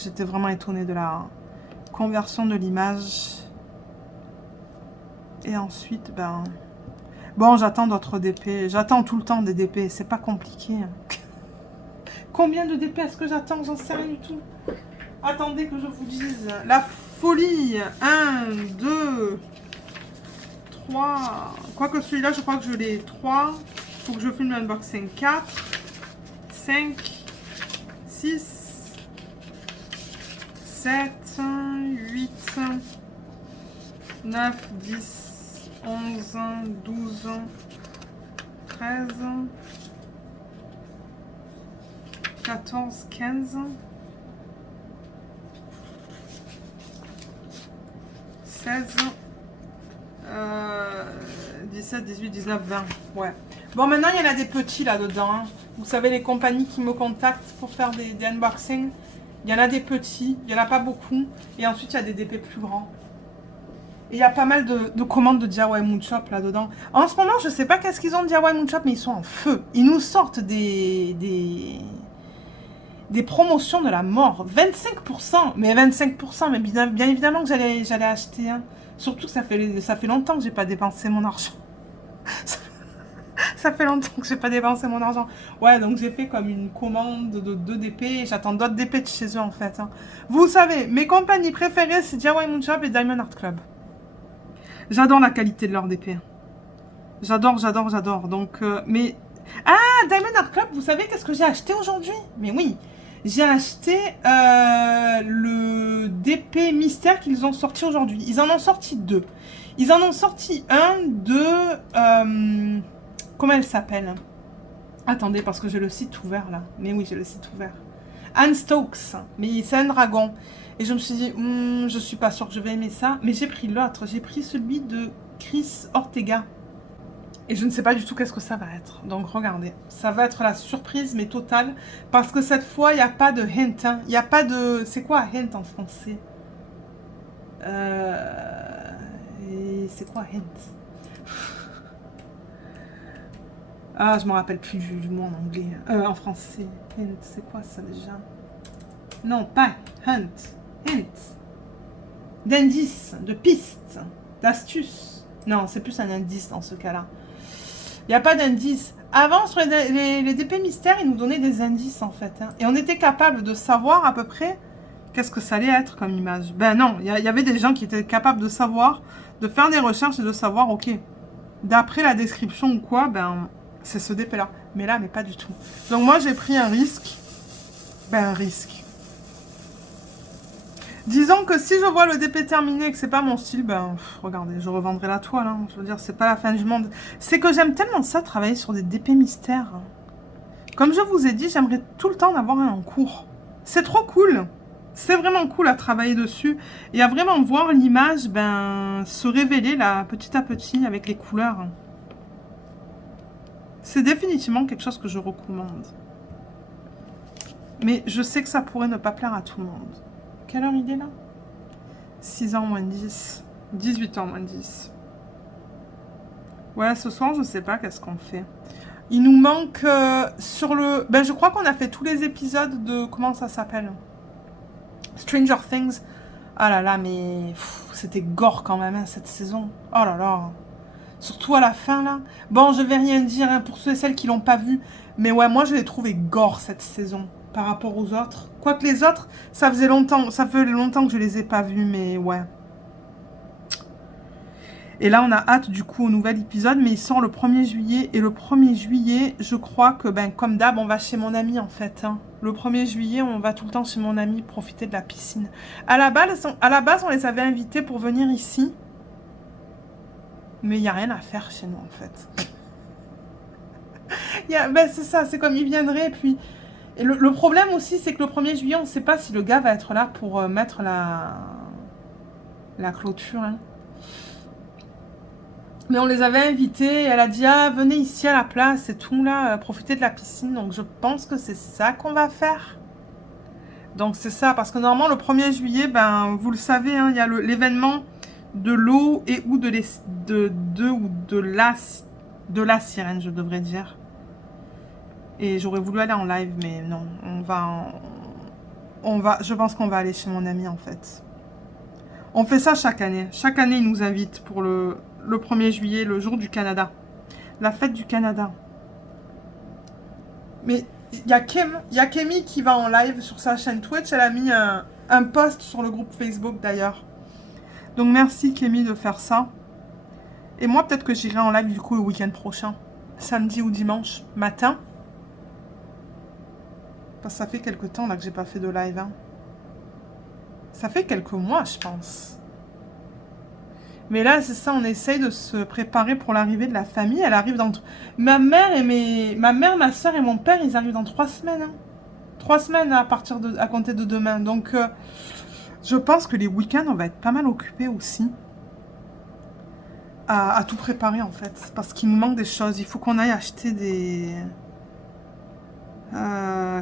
J'étais vraiment étonnée de la conversion de l'image. Et ensuite, ben... Bon, j'attends d'autres DP. J'attends tout le temps des DP. C'est pas compliqué. Combien de DP est-ce que j'attends? J'en sais rien du tout. Attendez que je vous dise. La folie. 1, 2, 3. Quoique celui-là, je crois que je l'ai 3. Il faut que je filme l'unboxing. 4, 5, 6. 7, 8, 9, 10, 11, 12, 13, 14, 15, 16, 17, 18, 19, 20. Ouais. Bon, maintenant, il y en a des petits là-dedans. Hein. Vous savez, les compagnies qui me contactent pour faire des unboxings. Il y en a des petits, il n'y en a pas beaucoup. Et ensuite, il y a des DP plus grands. Et il y a pas mal de commandes de DIY Moonshop là-dedans. En ce moment, je ne sais pas qu'est-ce qu'ils ont de DIY Moonshop, mais ils sont en feu. Ils nous sortent des promotions de la mort. 25%. Mais 25%, mais bien évidemment que j'allais acheter. Hein. Surtout que ça fait longtemps que j'ai pas dépensé mon argent. Ça fait longtemps que j'ai pas dépensé mon argent. Ouais, donc j'ai fait comme une commande de 2 DP. Et j'attends d'autres DP de chez eux, en fait. Hein. Vous savez, mes compagnies préférées, c'est DIY Moonshop et Diamond Art Club. J'adore la qualité de leur DP. J'adore, j'adore, j'adore. Donc, mais... Ah, Diamond Art Club, vous savez qu'est-ce que j'ai acheté aujourd'hui? Mais oui, j'ai acheté le DP mystère qu'ils ont sorti aujourd'hui. Ils en ont sorti 2. Ils en ont sorti un de... comment elle s'appelle? Attendez, parce que j'ai le site ouvert là. Mais oui, j'ai le site ouvert. Anne Stokes. Mais c'est un dragon. Et je me suis dit, je suis pas sûre que je vais aimer ça. Mais j'ai pris l'autre. J'ai pris celui de Chris Ortega. Et je ne sais pas du tout qu'est-ce que ça va être. Donc regardez. Ça va être la surprise, mais totale. Parce que cette fois, il n'y a pas de hint. Hein. Il n'y a pas de... C'est quoi hint en français? Et c'est quoi hint? Ah, je me rappelle plus du mot en anglais. En français. Hint, c'est quoi ça déjà? Non, pas hunt. Hint. D'indice, de piste, d'astuce. Non, c'est plus un indice dans ce cas-là. Il n'y a pas d'indice. Avant, sur les DP mystères, ils nous donnaient des indices, en fait. Hein. Et on était capable de savoir à peu près qu'est-ce que ça allait être comme image. Ben non, il y avait des gens qui étaient capables de savoir, de faire des recherches et de savoir, ok, d'après la description ou quoi, ben, c'est ce DP-là. Mais là, mais pas du tout. Donc moi, j'ai pris un risque. Ben, un risque. Disons que si je vois le DP terminé et que c'est pas mon style, ben, regardez, je revendrai la toile. Hein. Je veux dire, c'est pas la fin du monde. C'est que j'aime tellement ça, travailler sur des DP mystères. Comme je vous ai dit, j'aimerais tout le temps en avoir un en cours. C'est trop cool. C'est vraiment cool à travailler dessus. Et à vraiment voir l'image, ben, se révéler là, petit à petit, avec les couleurs. C'est définitivement quelque chose que je recommande. Mais je sais que ça pourrait ne pas plaire à tout le monde. Quelle heure il est là? 6h moins 10. 18h moins 10. Ouais, ce soir, je sais pas qu'est-ce qu'on fait. Il nous manque sur le... Ben, je crois qu'on a fait tous les épisodes de... Comment ça s'appelle? Stranger Things. Ah là là, mais... C'était gore quand même, hein, cette saison. Oh là là. Surtout à la fin, là. Bon, je vais rien dire hein, pour ceux et celles qui l'ont pas vu. Mais ouais, moi, je l'ai trouvé gore, cette saison. Par rapport aux autres. Quoique les autres, ça fait longtemps que je les ai pas vus, mais ouais. Et là, on a hâte du coup au nouvel épisode, mais il sort le 1er juillet. Et le 1er juillet, je crois que, ben, comme d'hab, on va chez mon ami en fait. Hein. Le 1er juillet, on va tout le temps chez mon ami profiter de la piscine. À la base, on les avait invités pour venir ici. Mais il n'y a rien à faire chez nous en fait. Ben, c'est ça, c'est comme ils viendraient, puis... Et le problème aussi, c'est que le 1er juillet, on ne sait pas si le gars va être là pour mettre la clôture. Hein. Mais on les avait invités, et elle a dit, ah, venez ici à la place et tout, là, profitez de la piscine. Donc je pense que c'est ça qu'on va faire. Donc c'est ça, parce que normalement, le 1er juillet, ben, vous le savez, hein, il y a l'événement de l'eau et ou de la sirène, je devrais dire. Et j'aurais voulu aller en live, mais non, je pense qu'on va aller chez mon ami, en fait. On fait ça chaque année. Chaque année, il nous invite pour le 1er juillet, le jour du Canada. La fête du Canada. Mais il y a Kemi qui va en live sur sa chaîne Twitch. Elle a mis un post sur le groupe Facebook, d'ailleurs. Donc, merci, Kemi, de faire ça. Et moi, peut-être que j'irai en live, du coup, le week-end prochain. Samedi ou dimanche matin. Parce que ça fait quelques temps là que j'ai pas fait de live. Hein. Ça fait quelques mois, je pense. Mais là, c'est ça, on essaye de se préparer pour l'arrivée de la famille. Elle arrive dans... Ma mère, ma soeur et mon père, ils arrivent dans 3 semaines. Hein. 3 semaines à compter de demain. Donc, je pense que les week-ends, on va être pas mal occupés aussi. À tout préparer, en fait. Parce qu'il nous manque des choses. Il faut qu'on aille acheter des...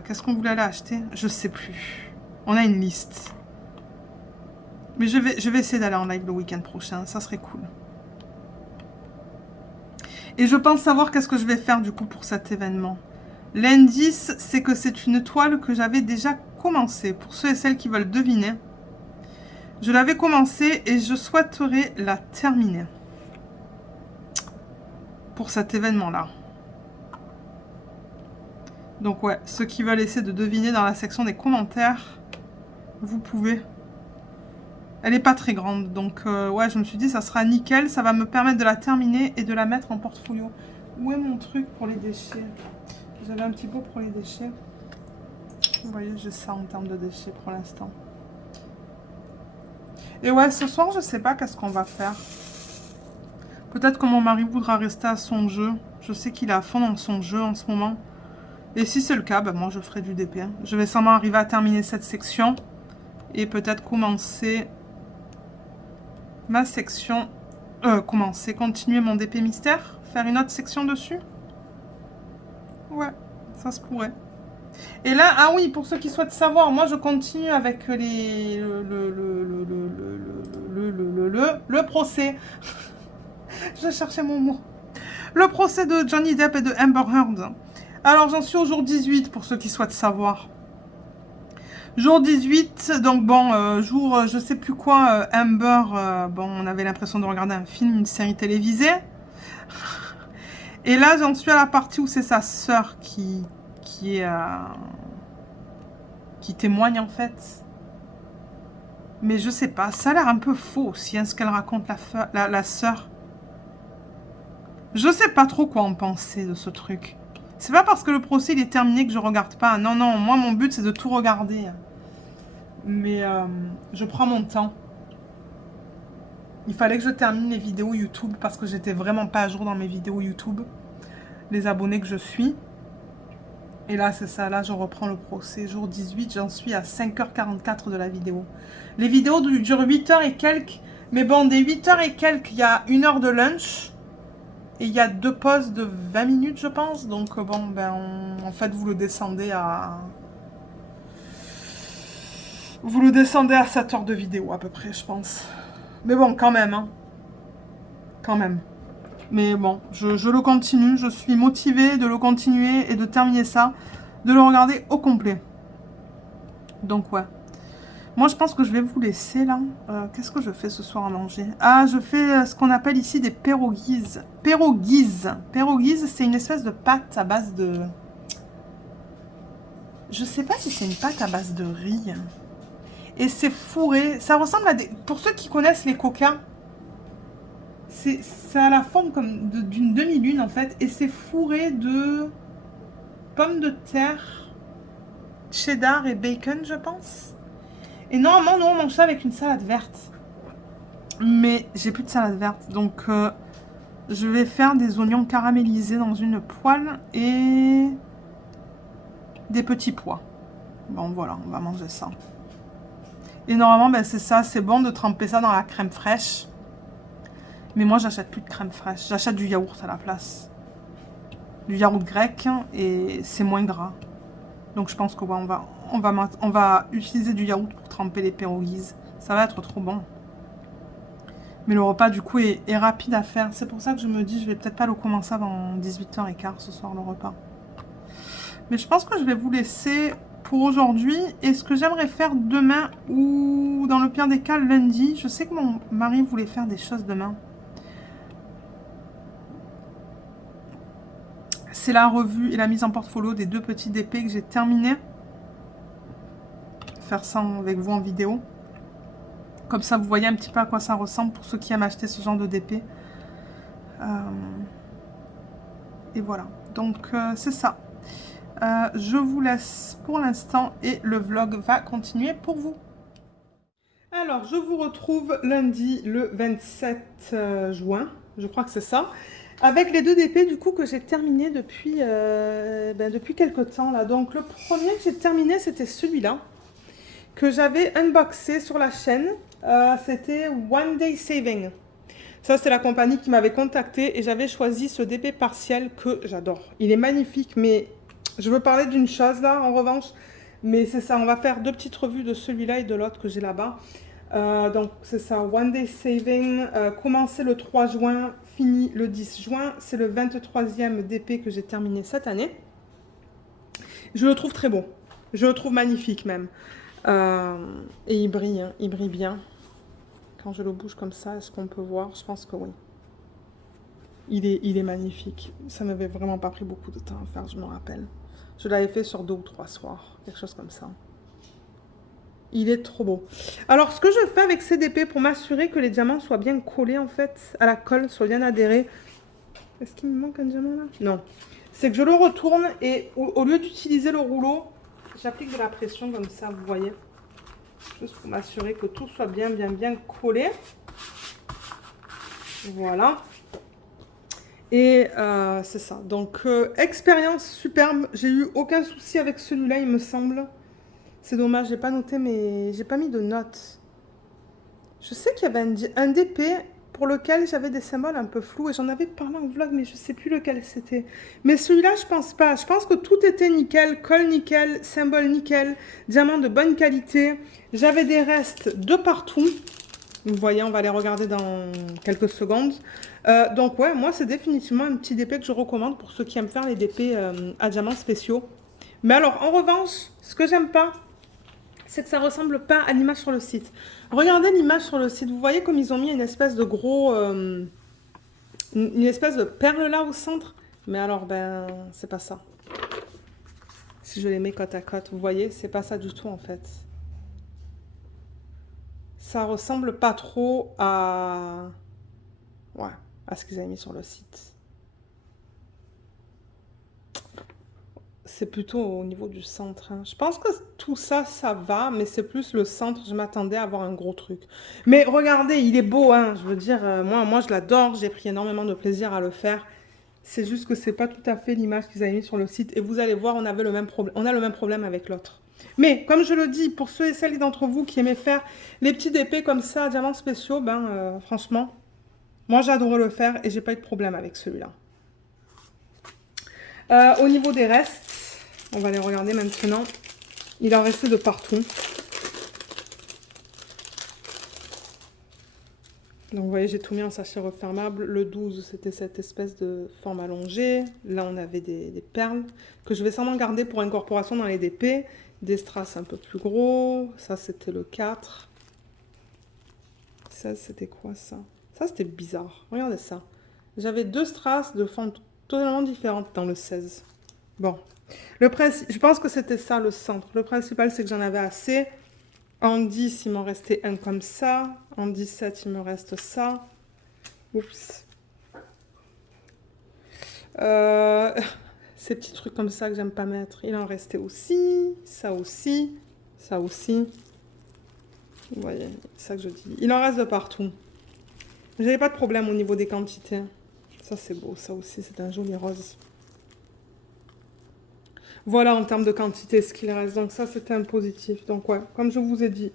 Qu'est-ce qu'on voulait aller acheter? Je sais plus. On a une liste. Mais je vais essayer d'aller en live le week-end prochain. Ça serait cool. Et je pense savoir qu'est-ce que je vais faire du coup pour cet événement. L'indice, c'est que c'est une toile que j'avais déjà commencé. Pour ceux et celles qui veulent deviner. Je l'avais commencé et je souhaiterais la terminer. Pour cet événement-là. Donc ouais, ceux qui veulent essayer de deviner dans la section des commentaires, vous pouvez. Elle n'est pas très grande, donc ouais, je me suis dit ça sera nickel, ça va me permettre de la terminer et de la mettre en portfolio. Où est mon truc pour les déchets? J'avais un petit pot pour les déchets. Vous voyez, j'ai ça en termes de déchets pour l'instant. Et ouais, ce soir, je sais pas qu'est-ce qu'on va faire. Peut-être que mon mari voudra rester à son jeu. Je sais qu'il est à fond dans son jeu en ce moment. Et si c'est le cas, ben moi je ferai du DP. Je vais sûrement arriver à terminer cette section. Et peut-être commencer ma section. Continuer mon DP mystère. Faire une autre section dessus. Ouais, ça se pourrait. Et là, ah oui, pour ceux qui souhaitent savoir, moi je continue avec le procès. Je cherchais mon mot. Le procès de Johnny Depp et de Amber Heard. Alors, j'en suis au jour 18, pour ceux qui souhaitent savoir. Jour 18, donc bon, jour je sais plus quoi, Amber, bon, on avait l'impression de regarder un film, une série télévisée. Et là, j'en suis à la partie où c'est sa sœur qui témoigne, en fait. Mais je sais pas, ça a l'air un peu faux aussi, hein, ce qu'elle raconte, la sœur. Je sais pas trop quoi en penser de ce truc. C'est pas parce que le procès il est terminé que je regarde pas. Non, non, moi mon but c'est de tout regarder. Mais je prends mon temps. Il fallait que je termine les vidéos YouTube parce que j'étais vraiment pas à jour dans mes vidéos YouTube. Les abonnés que je suis. Et là c'est ça, là je reprends le procès. Jour 18, j'en suis à 5h44 de la vidéo. Les vidéos durent 8h et quelques. Mais bon, des 8h et quelques, il y a 1 heure de lunch. Et il y a 2 pauses de 20 minutes, je pense. Donc, bon, ben, en fait, vous le descendez à... Vous le descendez à 7 heures de vidéo, à peu près, je pense. Mais bon, quand même, hein. Quand même. Mais bon, je le continue. Je suis motivée de le continuer et de terminer ça. De le regarder au complet. Donc, ouais. Moi, je pense que je vais vous laisser, là. Qu'est-ce que je fais ce soir à manger? Ah, je fais ce qu'on appelle ici des pierogies. Pierogies, c'est une espèce de pâte à base de... Je sais pas si c'est une pâte à base de riz. Et c'est fourré. Ça ressemble à des... Pour ceux qui connaissent les coca, ça a la forme comme d'une demi-lune, en fait. Et c'est fourré de pommes de terre, cheddar et bacon, je pense. Et normalement, nous, on mange ça avec une salade verte. Mais j'ai plus de salade verte. Donc, je vais faire des oignons caramélisés dans une poêle et des petits pois. Bon, voilà, on va manger ça. Et normalement, ben, c'est ça. C'est bon de tremper ça dans la crème fraîche. Mais moi, j'achète plus de crème fraîche. J'achète du yaourt à la place. Du yaourt grec. Et c'est moins gras. Donc, je pense qu'on on va utiliser du yaourt pour tremper les pierogies. Ça va être trop bon. Mais le repas, du coup, est rapide à faire. C'est pour ça que je me dis, je vais peut-être pas le commencer avant 18h15 ce soir, le repas. Mais je pense que je vais vous laisser pour aujourd'hui. Et ce que j'aimerais faire demain, ou dans le pire des cas, lundi. Je sais que mon mari voulait faire des choses demain. C'est la revue et la mise en portfolio des 2 petits DP que j'ai terminés. Faire ça avec vous en vidéo. Comme ça, vous voyez un petit peu à quoi ça ressemble pour ceux qui aiment acheter ce genre de DP. Et voilà. Donc, c'est ça. Je vous laisse pour l'instant et le vlog va continuer pour vous. Alors, je vous retrouve lundi le 27 juin. Je crois que c'est ça. Avec les 2 DP du coup que j'ai terminé depuis quelques temps là. Donc, le premier que j'ai terminé, c'était celui-là. Que j'avais unboxé sur la chaîne. C'était One Day Saving. Ça, c'est la compagnie qui m'avait contacté et j'avais choisi ce DP partiel que j'adore. Il est magnifique, mais je veux parler d'une chose là, en revanche. Mais c'est ça, on va faire 2 petites revues de celui-là et de l'autre que j'ai là-bas. Donc, c'est ça, One Day Saving. Commencé le 3 juin, fini le 10 juin. C'est le 23e DP que j'ai terminé cette année. Je le trouve très beau. Je le trouve magnifique même. Et il brille, hein, il brille bien. quand je le bouge comme ça, est-ce qu'on peut voir? Je pense que oui. Il est magnifique. Ça m'avait vraiment pas pris beaucoup de temps à faire, je me rappelle. Je l'avais fait sur 2 ou 3 soirs, quelque chose comme ça. Il est trop beau. Alors, ce que je fais avec CDP pour m'assurer que les diamants soient bien collés, en fait, à la colle, soient bien adhérés. Est-ce qu'il me manque un diamant, là? Non. C'est que je le retourne et au lieu d'utiliser le rouleau, j'applique de la pression comme ça, vous voyez. Juste pour m'assurer que tout soit bien collé. Voilà. Et c'est ça. Donc, expérience superbe. J'ai eu aucun souci avec celui-là, il me semble. C'est dommage, j'ai pas noté, mais j'ai pas mis de notes. Je sais qu'il y avait un DP pour lequel j'avais des symboles un peu flous et j'en avais parlé en vlog, mais je sais plus lequel c'était. Mais celui-là, je pense pas. Je pense que tout était nickel, colle nickel, symbole nickel, diamant de bonne qualité. J'avais des restes de partout. Vous voyez, on va les regarder dans quelques secondes. Donc ouais, moi c'est définitivement un petit DP que je recommande pour ceux qui aiment faire les DP à diamants spéciaux. Mais alors, en revanche, ce que j'aime pas, c'est que ça ressemble pas à l'image sur le site. Regardez l'image sur le site. Vous voyez comme ils ont mis une espèce de gros... une espèce de perle là au centre. Mais alors, ben, c'est pas ça. Si je les mets côte à côte, vous voyez, c'est pas ça du tout en fait. Ça ressemble pas trop à... Ouais, à ce qu'ils avaient mis sur le site. C'est plutôt au niveau du centre. Hein. Je pense que tout ça, ça va, mais c'est plus le centre. Je m'attendais à avoir un gros truc. Mais regardez, il est beau, hein. Je veux dire, moi, je l'adore. J'ai pris énormément de plaisir à le faire. C'est juste que c'est pas tout à fait l'image qu'ils avaient mis sur le site. Et vous allez voir, on a le même problème avec l'autre. Mais, comme je le dis, pour ceux et celles d'entre vous qui aimaient faire les petits épées comme ça, diamants spéciaux, ben, franchement, moi, j'adorais le faire et j'ai pas eu de problème avec celui-là. Au niveau des restes, on va les regarder maintenant. Il en restait de partout. Donc vous voyez, j'ai tout mis en sachet refermable. Le 12, c'était cette espèce de forme allongée. Là, on avait des perles que je vais sûrement garder pour incorporation dans les DP. Des strass un peu plus gros. Ça, c'était le 4. Ça, c'était quoi ça? Ça, c'était bizarre. Regardez ça. J'avais 2 strass de forme totalement différentes dans le 16. Bon. Je pense que c'était ça le centre. Le principal, c'est que j'en avais assez. En 10, il m'en restait un comme ça. En 17, il me reste ça. Oups. Ces petits trucs comme ça que j'aime pas mettre. Il en restait aussi. Ça aussi. Ça aussi. Vous voyez, c'est ça que je dis. Il en reste de partout. J'avais pas de problème au niveau des quantités. Ça, c'est beau. Ça aussi, c'est un joli rose. Voilà en termes de quantité ce qu'il reste. Donc ça, c'était un positif. Donc ouais, comme je vous ai dit,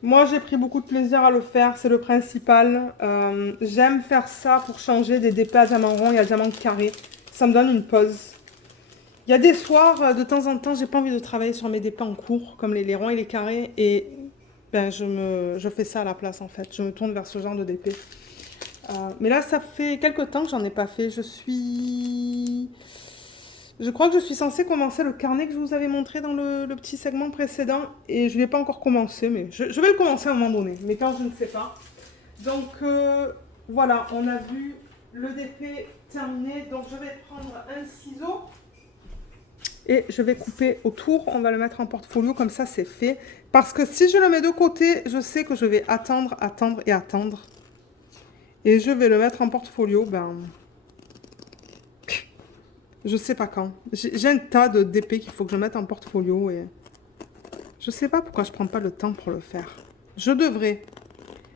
moi j'ai pris beaucoup de plaisir à le faire. C'est le principal. J'aime faire ça pour changer des DP à diamant rond et à diamant carré. Ça me donne une pause. Il y a des soirs, de temps en temps, j'ai pas envie de travailler sur mes DP en cours, comme les ronds et les carrés. Et ben, je fais ça à la place en fait. Je me tourne vers ce genre de DP. Mais là, ça fait quelques temps que j'en ai pas fait. Je crois que je suis censée commencer le carnet que je vous avais montré dans le petit segment précédent. Et je ne l'ai pas encore commencé, mais je vais le commencer à un moment donné. Mais quand je ne sais pas. Donc voilà, on a vu le DP terminé. Donc je vais prendre un ciseau. Et je vais couper autour. On va le mettre en portfolio, comme ça c'est fait. Parce que si je le mets de côté, je sais que je vais attendre. Et je vais le mettre en portfolio, ben... Je sais pas quand. J'ai un tas de DP qu'il faut que je mette en portfolio et... Je sais pas pourquoi je prends pas le temps pour le faire. Je devrais.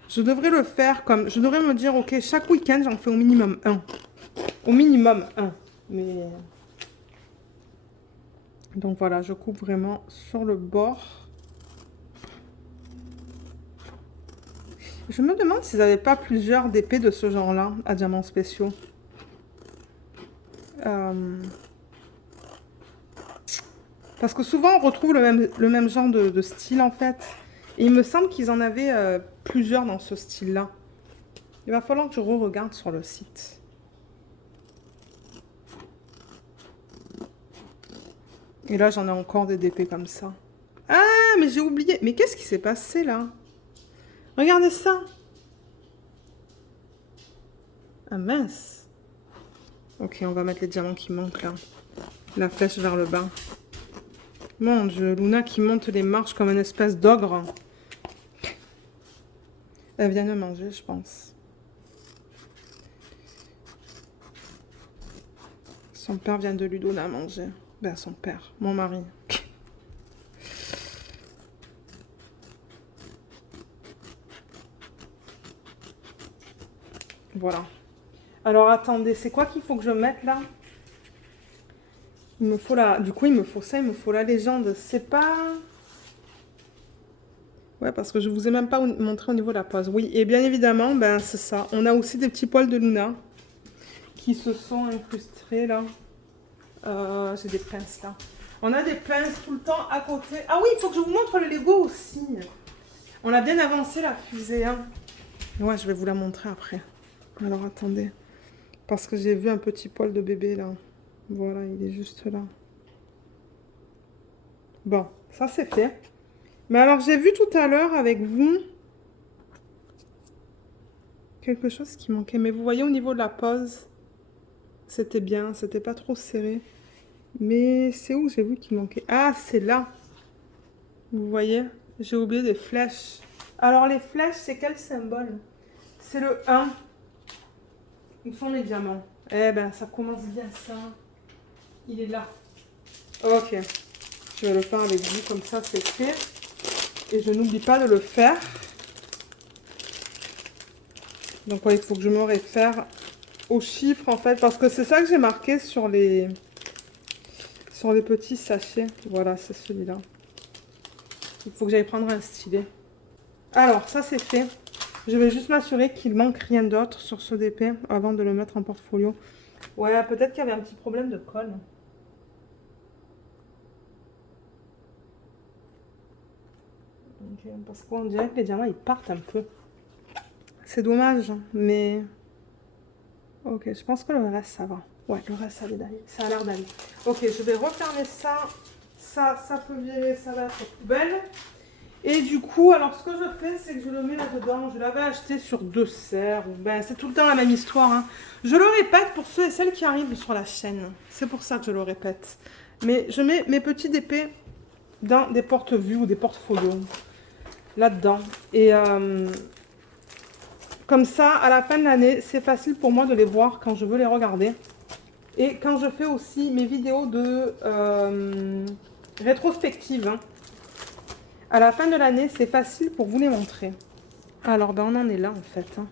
Je devrais le faire comme... Je devrais me dire, ok, chaque week-end, j'en fais au minimum un. Au minimum un. Mais... Donc voilà, je coupe vraiment sur le bord. Je me demande s'ils n'avaient pas plusieurs DP de ce genre-là, à diamants spéciaux. Parce que souvent, on retrouve le même genre de style, en fait. Et il me semble qu'ils en avaient plusieurs dans ce style-là. Il va falloir que je re-regarde sur le site. Et là, j'en ai encore des DP comme ça. Ah, mais j'ai oublié. Mais qu'est-ce qui s'est passé, là? Regardez ça. Ah mince. Ok, on va mettre les diamants qui manquent là. La flèche vers le bas. Mon Dieu, Luna qui monte les marches comme une espèce d'ogre. Elle vient de manger, je pense. Son père vient de lui donner à manger. Ben, son père, mon mari. Voilà. Alors, attendez, c'est quoi qu'il faut que je mette là? Il me faut la... Du coup, il me faut ça, il me faut la légende. C'est pas... Ouais, parce que je vous ai même pas montré au niveau de la pose. Oui, et bien évidemment, ben c'est ça. On a aussi des petits poils de Luna qui se sont incrustés là. J'ai des pinces là. On a des pinces tout le temps à côté. Ah oui, il faut que je vous montre le Lego aussi. On a bien avancé la fusée. Hein. Ouais, je vais vous la montrer après. Alors attendez. Parce que j'ai vu un petit poil de bébé là. Voilà, il est juste là. Bon, ça c'est fait. Mais alors j'ai vu tout à l'heure avec vous quelque chose qui manquait. Mais vous voyez au niveau de la pose, c'était bien, c'était pas trop serré. Mais c'est où j'ai vu qu'il manquait? Ah, c'est là. Vous voyez? J'ai oublié des flèches. Alors les flèches, c'est quel symbole? C'est le 1. Où sont les diamants? Eh ben, ça commence bien ça. Il est là. Ok. Je vais le faire avec vous, comme ça c'est fait. Et je n'oublie pas de le faire. Donc ouais, il faut que je me réfère aux chiffres en fait. Parce que c'est ça que j'ai marqué sur les petits sachets. Voilà, c'est celui-là. Il faut que j'aille prendre un stylet. Alors, ça c'est fait. Je vais juste m'assurer qu'il manque rien d'autre sur ce DP avant de le mettre en portfolio. Ouais, peut-être qu'il y avait un petit problème de colle. Okay, parce qu'on dirait que les diamants ils partent un peu. C'est dommage, mais... Ok, je pense que le reste ça va. Ouais, le reste ça a l'air d'aller. Ok, je vais refermer ça. Ça peut virer, ça va être poubelle. Et du coup, alors ce que je fais, c'est que je le mets là-dedans. Je l'avais acheté sur 2 serres. Ben, c'est tout le temps la même histoire. Hein. Je le répète pour ceux et celles qui arrivent sur la chaîne. C'est pour ça que je le répète. Mais je mets mes petits DP dans des porte-vues ou des portfolios. Là-dedans. Et comme ça, à la fin de l'année, c'est facile pour moi de les voir quand je veux les regarder. Et quand je fais aussi mes vidéos de rétrospective. Hein. À la fin de l'année, c'est facile pour vous les montrer. Alors, ben, on en est là, en fait. Hein.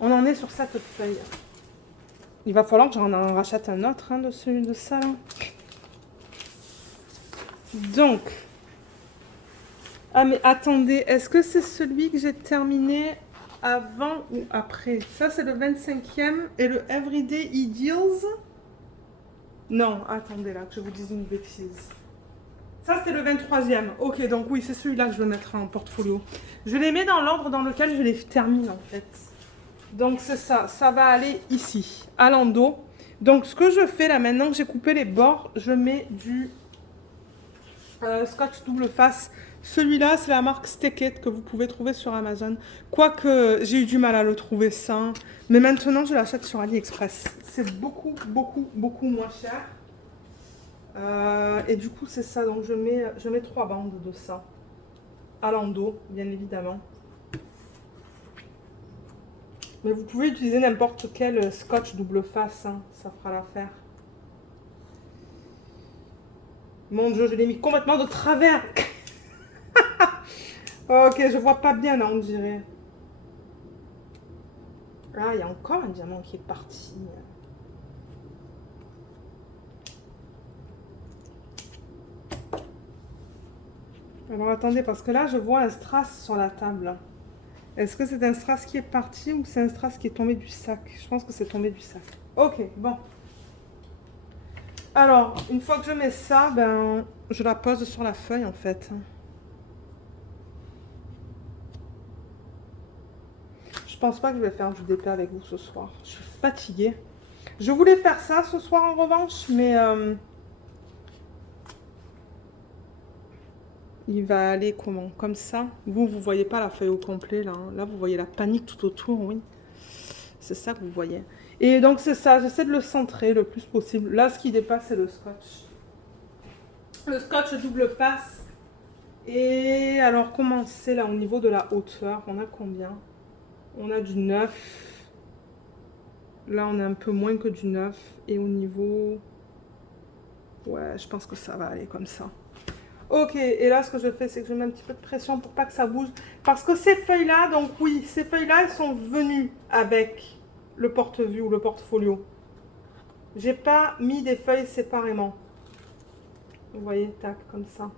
On en est sur cette feuille. Il va falloir que j'en rachète un autre hein, de ça. Là. Donc. Ah, mais attendez. Est-ce que c'est celui que j'ai terminé avant ou après? Ça, c'est le 25e. Et le Everyday Ideals? Non, attendez là, que je vous dise une bêtise. Ça, c'était le 23e. Ok, donc oui, c'est celui-là que je vais mettre en portfolio. Je les mets dans l'ordre dans lequel je les termine, en fait. Donc, c'est ça. Ça va aller ici, à l'endos. Donc, ce que je fais là, maintenant que j'ai coupé les bords, je mets du scotch double face. Celui-là, c'est la marque Stacked que vous pouvez trouver sur Amazon. Quoique, j'ai eu du mal à le trouver ça. Mais maintenant, je l'achète sur AliExpress. C'est beaucoup, beaucoup, beaucoup moins cher. Et du coup, c'est ça. Donc, je mets 3 bandes de ça. À l'endos, bien évidemment. Mais vous pouvez utiliser n'importe quel scotch double face. Hein, ça fera l'affaire. Mon Dieu, je l'ai mis complètement de travers. Ok, je vois pas bien là, on dirait. Ah, il y a encore un diamant qui est parti. Alors attendez, parce que là, je vois un strass sur la table. Est-ce que c'est un strass qui est parti ou c'est un strass qui est tombé du sac? Je pense que c'est tombé du sac. Ok, bon. Alors, une fois que je mets ça, ben, je la pose sur la feuille en fait. Je pense pas que je vais faire du DP avec vous ce soir. Je suis fatiguée. Je voulais faire ça ce soir en revanche, mais il va aller comment? Comme ça. Vous voyez pas la feuille au complet là. Hein. Là, vous voyez la panique tout autour, oui. C'est ça que vous voyez. Et donc c'est ça, j'essaie de le centrer le plus possible. Là, ce qui dépasse, c'est le scotch. Le scotch double face. Et alors, comment c'est là au niveau de la hauteur? On a combien? On a du 9. Là, on a un peu moins que du 9. Et au niveau... Ouais, je pense que ça va aller comme ça. Ok, et là, ce que je fais, c'est que je mets un petit peu de pression pour pas que ça bouge. Parce que ces feuilles-là, donc oui, ces feuilles-là, elles sont venues avec le porte-vue ou le portfolio. J'ai pas mis des feuilles séparément. Vous voyez, tac, comme ça.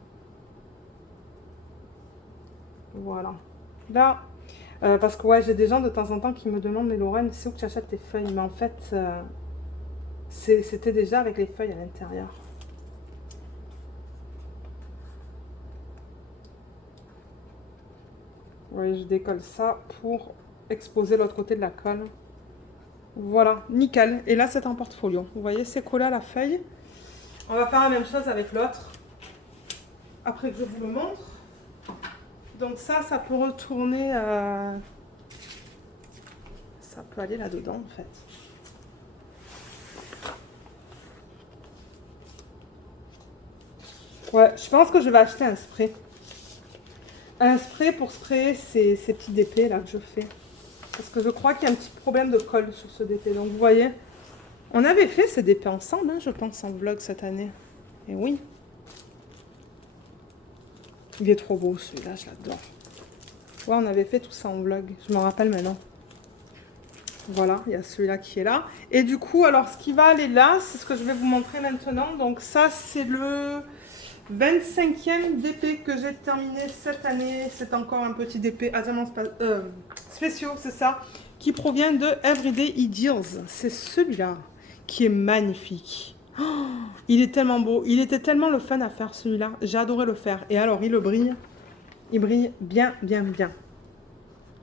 Voilà. Là, parce que ouais, j'ai des gens de temps en temps qui me demandent, mais Lorraine, c'est où que tu achètes tes feuilles? Mais en fait, c'était déjà avec les feuilles à l'intérieur. Oui, je décolle ça pour exposer l'autre côté de la colle. Voilà, nickel. Et là, c'est un portfolio. Vous voyez, c'est collé à la feuille. On va faire la même chose avec l'autre. Après que je vous le montre. Donc ça peut retourner... ça peut aller là-dedans, en fait. Ouais, je pense que je vais acheter un spray. Un spray pour sprayer ces petits DP là que je fais. Parce que je crois qu'il y a un petit problème de colle sur ce DP. Donc vous voyez, on avait fait ces DP ensemble, hein, je pense, en vlog cette année. Et oui. Il est trop beau celui-là, je l'adore. Ouais, on avait fait tout ça en vlog, je me rappelle maintenant. Voilà, il y a celui-là qui est là. Et du coup, alors ce qui va aller là, c'est ce que je vais vous montrer maintenant. Donc ça, c'est le 25e DP que j'ai terminé cette année. C'est encore un petit DP à diamants spéciaux, c'est ça, qui provient de Everyday Ideals. C'est celui-là qui est magnifique. Oh, il est tellement beau. Il était tellement le fun à faire celui-là. J'ai adoré le faire. Et alors, il brille. Il brille bien, bien, bien.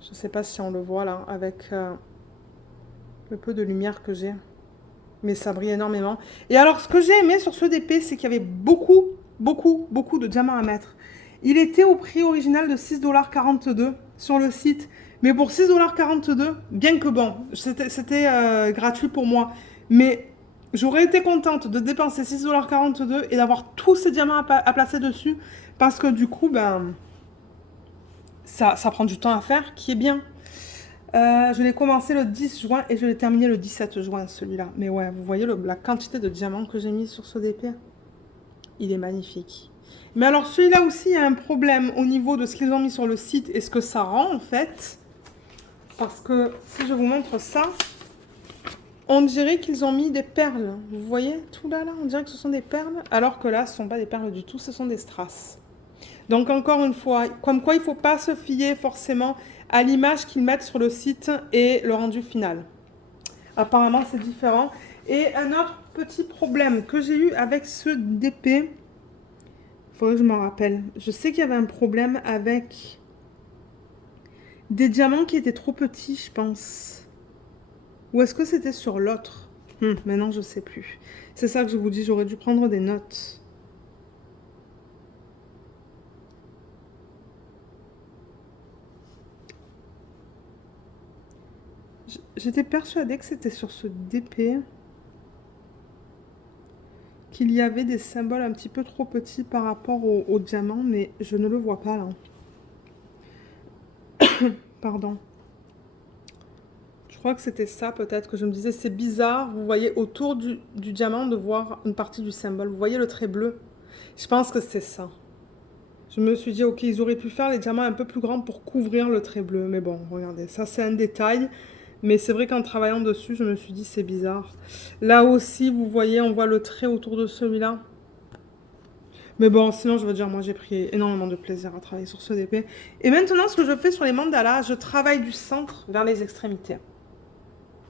Je ne sais pas si on le voit là avec le peu de lumière que j'ai. Mais ça brille énormément. Et alors, ce que j'ai aimé sur ce DP, c'est qu'il y avait beaucoup de diamants à mettre. Il était au prix original de 6,42 $ sur le site. Mais pour 6,42 $, bien que bon, c'était gratuit pour moi. Mais j'aurais été contente de dépenser 6,42 $ et d'avoir tous ces diamants à placer dessus. Parce que du coup, ben, ça prend du temps à faire, qui est bien. Je l'ai commencé le 10 juin et je l'ai terminé le 17 juin, celui-là. Mais ouais, vous voyez la quantité de diamants que j'ai mis sur ce DP. Il est magnifique. Mais alors, celui-là aussi, il y a un problème au niveau de ce qu'ils ont mis sur le site et ce que ça rend, en fait. Parce que, si je vous montre ça, on dirait qu'ils ont mis des perles. Vous voyez, tout là, on dirait que ce sont des perles. Alors que là, ce ne sont pas des perles du tout, ce sont des strass. Donc, encore une fois, comme quoi il ne faut pas se fier forcément à l'image qu'ils mettent sur le site et le rendu final. Apparemment, c'est différent. Et un autre petit problème que j'ai eu avec ce DP, il faudrait que je m'en rappelle. Je sais qu'il y avait un problème avec des diamants qui étaient trop petits, je pense. Ou est-ce que c'était sur l'autre? Maintenant, je ne sais plus. C'est ça que je vous dis, j'aurais dû prendre des notes. J'étais persuadée que c'était sur ce DP qu'il y avait des symboles un petit peu trop petits par rapport au diamant, mais je ne le vois pas là. Pardon. Je crois que c'était ça peut-être que je me disais, c'est bizarre, vous voyez autour du diamant de voir une partie du symbole. Vous voyez le trait bleu? Je pense que c'est ça. Je me suis dit, ok, ils auraient pu faire les diamants un peu plus grands pour couvrir le trait bleu. Mais bon, regardez, ça c'est un détail. Mais c'est vrai qu'en travaillant dessus, je me suis dit, c'est bizarre. Là aussi, vous voyez, on voit le trait autour de celui-là. Mais bon, sinon, je veux dire, moi, j'ai pris énormément de plaisir à travailler sur ce DP. Et maintenant, ce que je fais sur les mandalas, je travaille du centre vers les extrémités.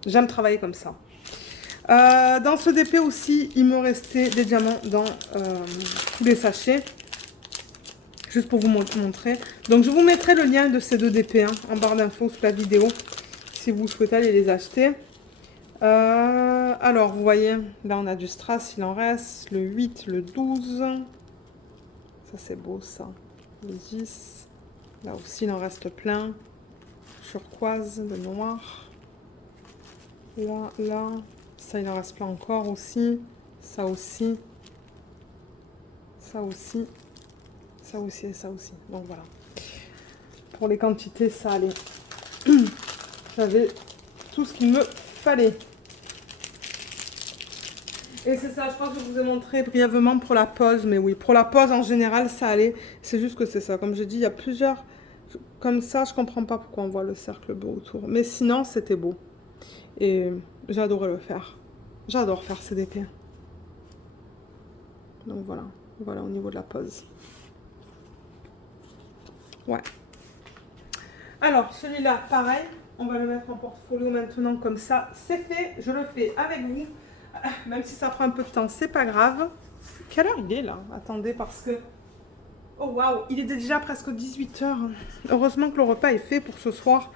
J'aime travailler comme ça. Dans ce DP aussi, il me restait des diamants dans tous les sachets. Juste pour vous montrer. Donc, je vous mettrai le lien de ces deux DP en barre d'infos sous la vidéo. Si vous souhaitez aller les acheter. Alors, vous voyez, là, on a du strass, il en reste. Le 8, le 12. Ça, c'est beau, ça. Le 10. Là aussi, il en reste plein. Turquoise, le noir. Là, là. Ça, il en reste plein encore aussi. Ça aussi. Ça aussi. Ça aussi et ça aussi. Donc voilà. Pour les quantités, ça allait. J'avais tout ce qu'il me fallait. Et c'est ça, je pense que je vous ai montré brièvement pour la pause. Mais oui, pour la pause en général, ça allait. C'est juste que c'est ça. Comme je dis, il y a plusieurs... Comme ça, je comprends pas pourquoi on voit le cercle bleu autour. Mais sinon, c'était beau. Et j'adorais le faire. J'adore faire CDP. Donc voilà. Voilà au niveau de la pause. Ouais. Alors, celui-là, pareil. On va le mettre en portfolio maintenant comme ça. C'est fait. Je le fais avec vous. Même si ça prend un peu de temps, c'est pas grave. Quelle heure il est là? Attendez, parce que... Oh waouh, il est déjà presque 18 h. Heureusement que le repas est fait pour ce soir.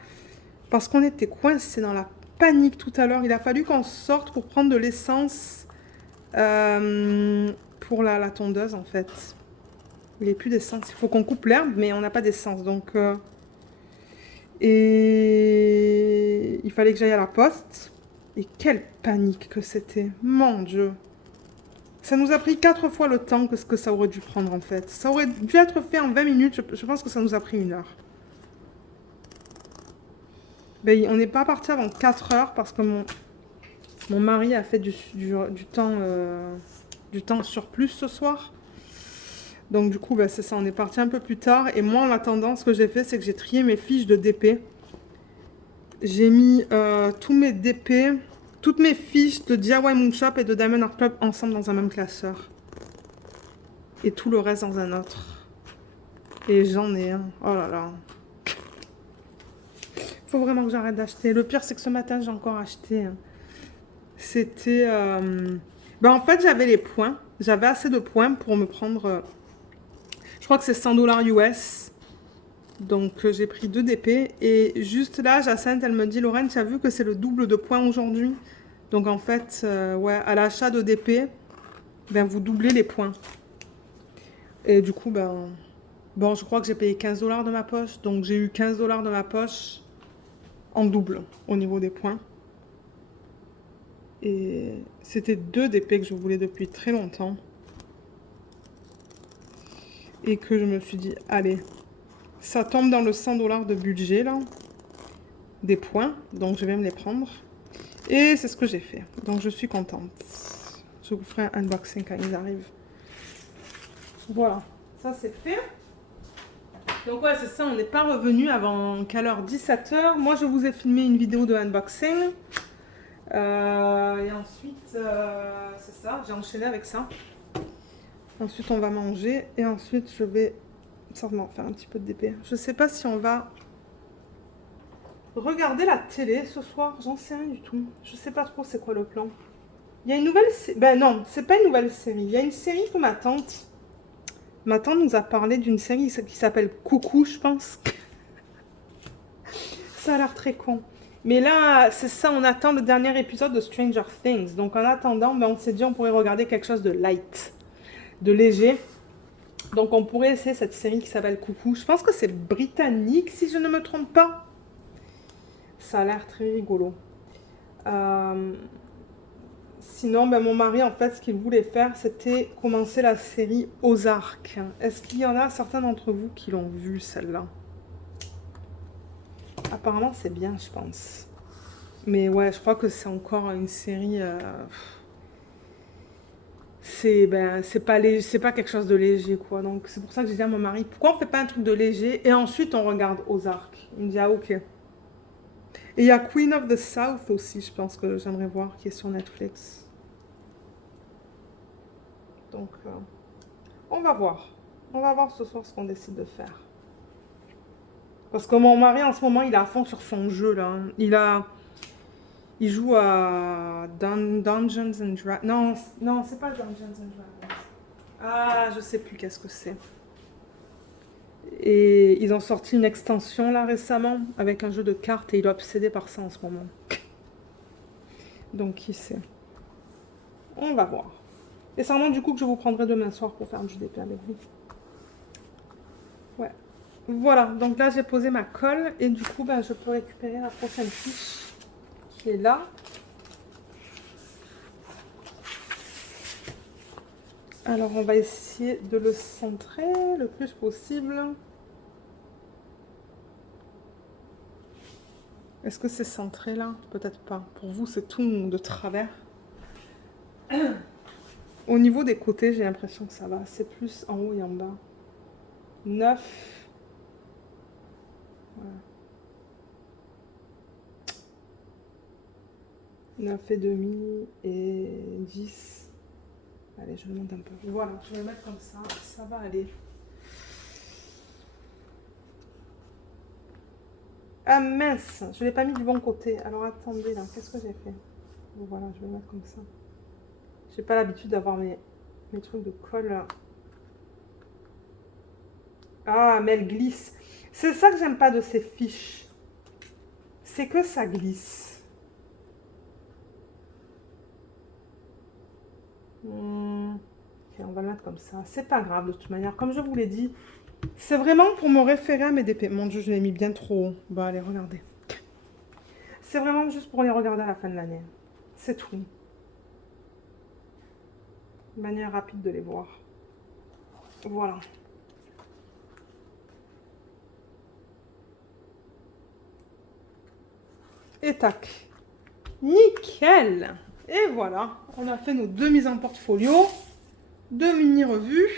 Parce qu'on était coincés dans la panique tout à l'heure. Il a fallu qu'on sorte pour prendre de l'essence pour la tondeuse en fait. Il n'y a plus d'essence. Il faut qu'on coupe l'herbe, mais on n'a pas d'essence. Donc, et il fallait que j'aille à la poste. Et quelle panique que c'était. Mon Dieu. Ça nous a pris 4 fois le temps que ce que ça aurait dû prendre en fait. Ça aurait dû être fait en 20 minutes. Je pense que ça nous a pris 1 heure. Ben, on n'est pas parti avant 4 heures parce que mon mari a fait du temps surplus ce soir. Donc du coup, ben, c'est ça, on est parti un peu plus tard. Et moi, en attendant, ce que j'ai fait, c'est que j'ai trié mes fiches de DP. J'ai mis tous mes DP, toutes mes fiches de DIY Moonshop et de Diamond Art Club ensemble dans un même classeur. Et tout le reste dans un autre. Et j'en ai un. Oh là là. Faut vraiment que j'arrête d'acheter. Le pire, c'est que ce matin, j'ai encore acheté. C'était... Ben, en fait, j'avais les points. J'avais assez de points pour me prendre... je crois que c'est 100 $ US. Donc, j'ai pris 2 DP. Et juste là, Jacinthe, elle me dit, Lorraine, tu as vu que c'est le double de points aujourd'hui? Donc, en fait, ouais, à l'achat de DP, ben, vous doublez les points. Et du coup, ben... Bon, je crois que j'ai payé 15 $ de ma poche. Donc, j'ai eu 15 $ de ma poche en double au niveau des points. Et c'était 2 DP que je voulais depuis très longtemps. Et que je me suis dit, allez, ça tombe dans le 100 $ de budget, là. Des points, donc je vais me les prendre. Et c'est ce que j'ai fait. Donc je suis contente. Je vous ferai un unboxing quand ils arrivent. Voilà, ça c'est fait. Donc ouais, c'est ça, on n'est pas revenu avant quelle heure? 17 h. Moi, je vous ai filmé une vidéo de unboxing. Et ensuite, c'est ça, j'ai enchaîné avec ça. Ensuite, on va manger. Et ensuite, je vais certainement faire un petit peu de DP. Je sais pas si on va regarder la télé ce soir. J'en sais rien du tout. Je sais pas trop c'est quoi le plan. Il y a une nouvelle série. Ben non, c'est pas une nouvelle série. Il y a une série que ma tante nous a parlé d'une série qui s'appelle Coucou, je pense. Ça a l'air très con. Mais là, c'est ça, on attend le dernier épisode de Stranger Things. Donc en attendant, ben, on s'est dit on pourrait regarder quelque chose de light, de léger. Donc on pourrait essayer cette série qui s'appelle Coucou. Je pense que c'est britannique, si je ne me trompe pas. Ça a l'air très rigolo. Sinon, ben, mon mari, en fait, ce qu'il voulait faire, c'était commencer la série Ozark. Est-ce qu'il y en a certains d'entre vous qui l'ont vue, celle-là? Apparemment, c'est bien, je pense. Mais ouais, je crois que c'est encore une série... c'est pas quelque chose de léger, quoi. Donc, c'est pour ça que j'ai dit à mon mari, pourquoi on fait pas un truc de léger et ensuite on regarde Ozark? Il me dit, ah, ok. Et il y a Queen of the South aussi, je pense que j'aimerais voir, qui est sur Netflix. Donc, on va voir. On va voir ce soir ce qu'on décide de faire. Parce que mon mari, en ce moment, il est à fond sur son jeu, là. Il joue à Dungeons and Dragons. Non, c'est pas Dungeons and Dragons. Ah, je sais plus qu'est-ce que c'est. Et ils ont sorti une extension, là, récemment, avec un jeu de cartes, et il est obsédé par ça en ce moment. Donc, qui sait? On va voir. Et c'est vraiment du coup que je vous prendrai demain soir pour faire un jeu d'épée avec vous. Ouais. Voilà, donc là j'ai posé ma colle et du coup ben, je peux récupérer la prochaine fiche qui est là. Alors, on va essayer de le centrer le plus possible. Est-ce que c'est centré là? Peut-être pas. Pour vous, c'est tout de travers. Au niveau des côtés, j'ai l'impression que ça va. C'est plus en haut et en bas. 9. Voilà. 9 et demi et 10. Allez, je monte un peu. Voilà, je vais mettre comme ça va aller. Ah mince, je ne l'ai pas mis du bon côté. Alors attendez, là, qu'est-ce que j'ai fait? Voilà, je vais mettre comme ça. J'ai pas l'habitude d'avoir mes trucs de colle. Ah, mais elle glisse. C'est ça que j'aime pas de ces fiches. C'est que ça glisse. Ok, on va le mettre comme ça. C'est pas grave de toute manière. Comme je vous l'ai dit, c'est vraiment pour me référer à mes DP. Mon Dieu, je l'ai mis bien trop haut. Bon, allez, regardez. C'est vraiment juste pour les regarder à la fin de l'année. C'est tout. Une manière rapide de les voir. Voilà. Et tac. Nickel. Et voilà, on a fait nos 2 mises en portfolio, 2 mini-revues.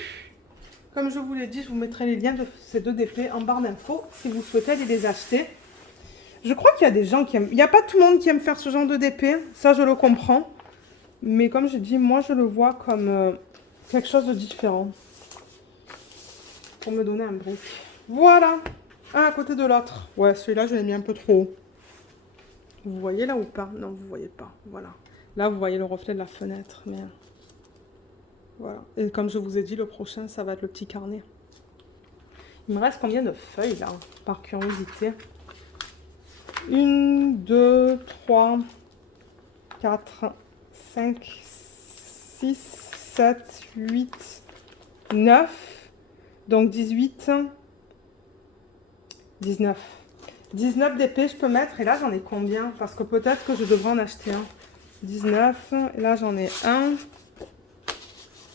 Comme je vous l'ai dit, je vous mettrai les liens de ces 2 DP en barre d'infos si vous souhaitez aller les acheter. Je crois qu'il y a des gens qui aiment... Il n'y a pas tout le monde qui aime faire ce genre de DP, ça je le comprends. Mais comme je dis, moi je le vois comme quelque chose de différent. Pour me donner un brick. Voilà, un à côté de l'autre. Ouais, celui-là je l'ai mis un peu trop haut. Vous voyez là ou pas? Non, vous voyez pas, voilà. Là, vous voyez le reflet de la fenêtre, mais voilà. Et comme je vous ai dit, le prochain, ça va être le petit carnet. Il me reste combien de feuilles, là, par curiosité? 1, 2, 3, 4, 5, 6, 7, 8, 9. Donc 18, 19. 19 d'épée, je peux mettre. Et là, j'en ai combien? Parce que peut-être que je devrais en acheter un. 19, et là j'en ai 1,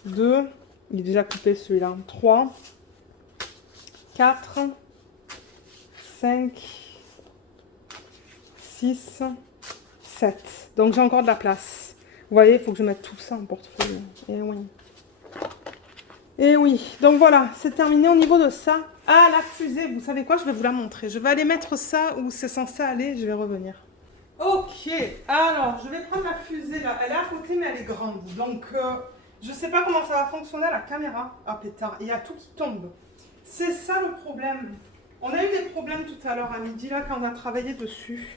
2, il est déjà coupé celui-là, 3, 4, 5, 6, 7. Donc j'ai encore de la place. Vous voyez, il faut que je mette tout ça en portefeuille. Et oui. Et oui, donc voilà, c'est terminé au niveau de ça. Ah, la fusée, vous savez quoi? Je vais vous la montrer. Je vais aller mettre ça où c'est censé aller, je vais revenir. Ok, alors je vais prendre la fusée là, elle est à côté mais elle est grande, donc je sais pas comment ça va fonctionner à la caméra. Ah pétard, il y a tout qui tombe. C'est ça le problème. On a eu des problèmes tout à l'heure à midi là quand on a travaillé dessus.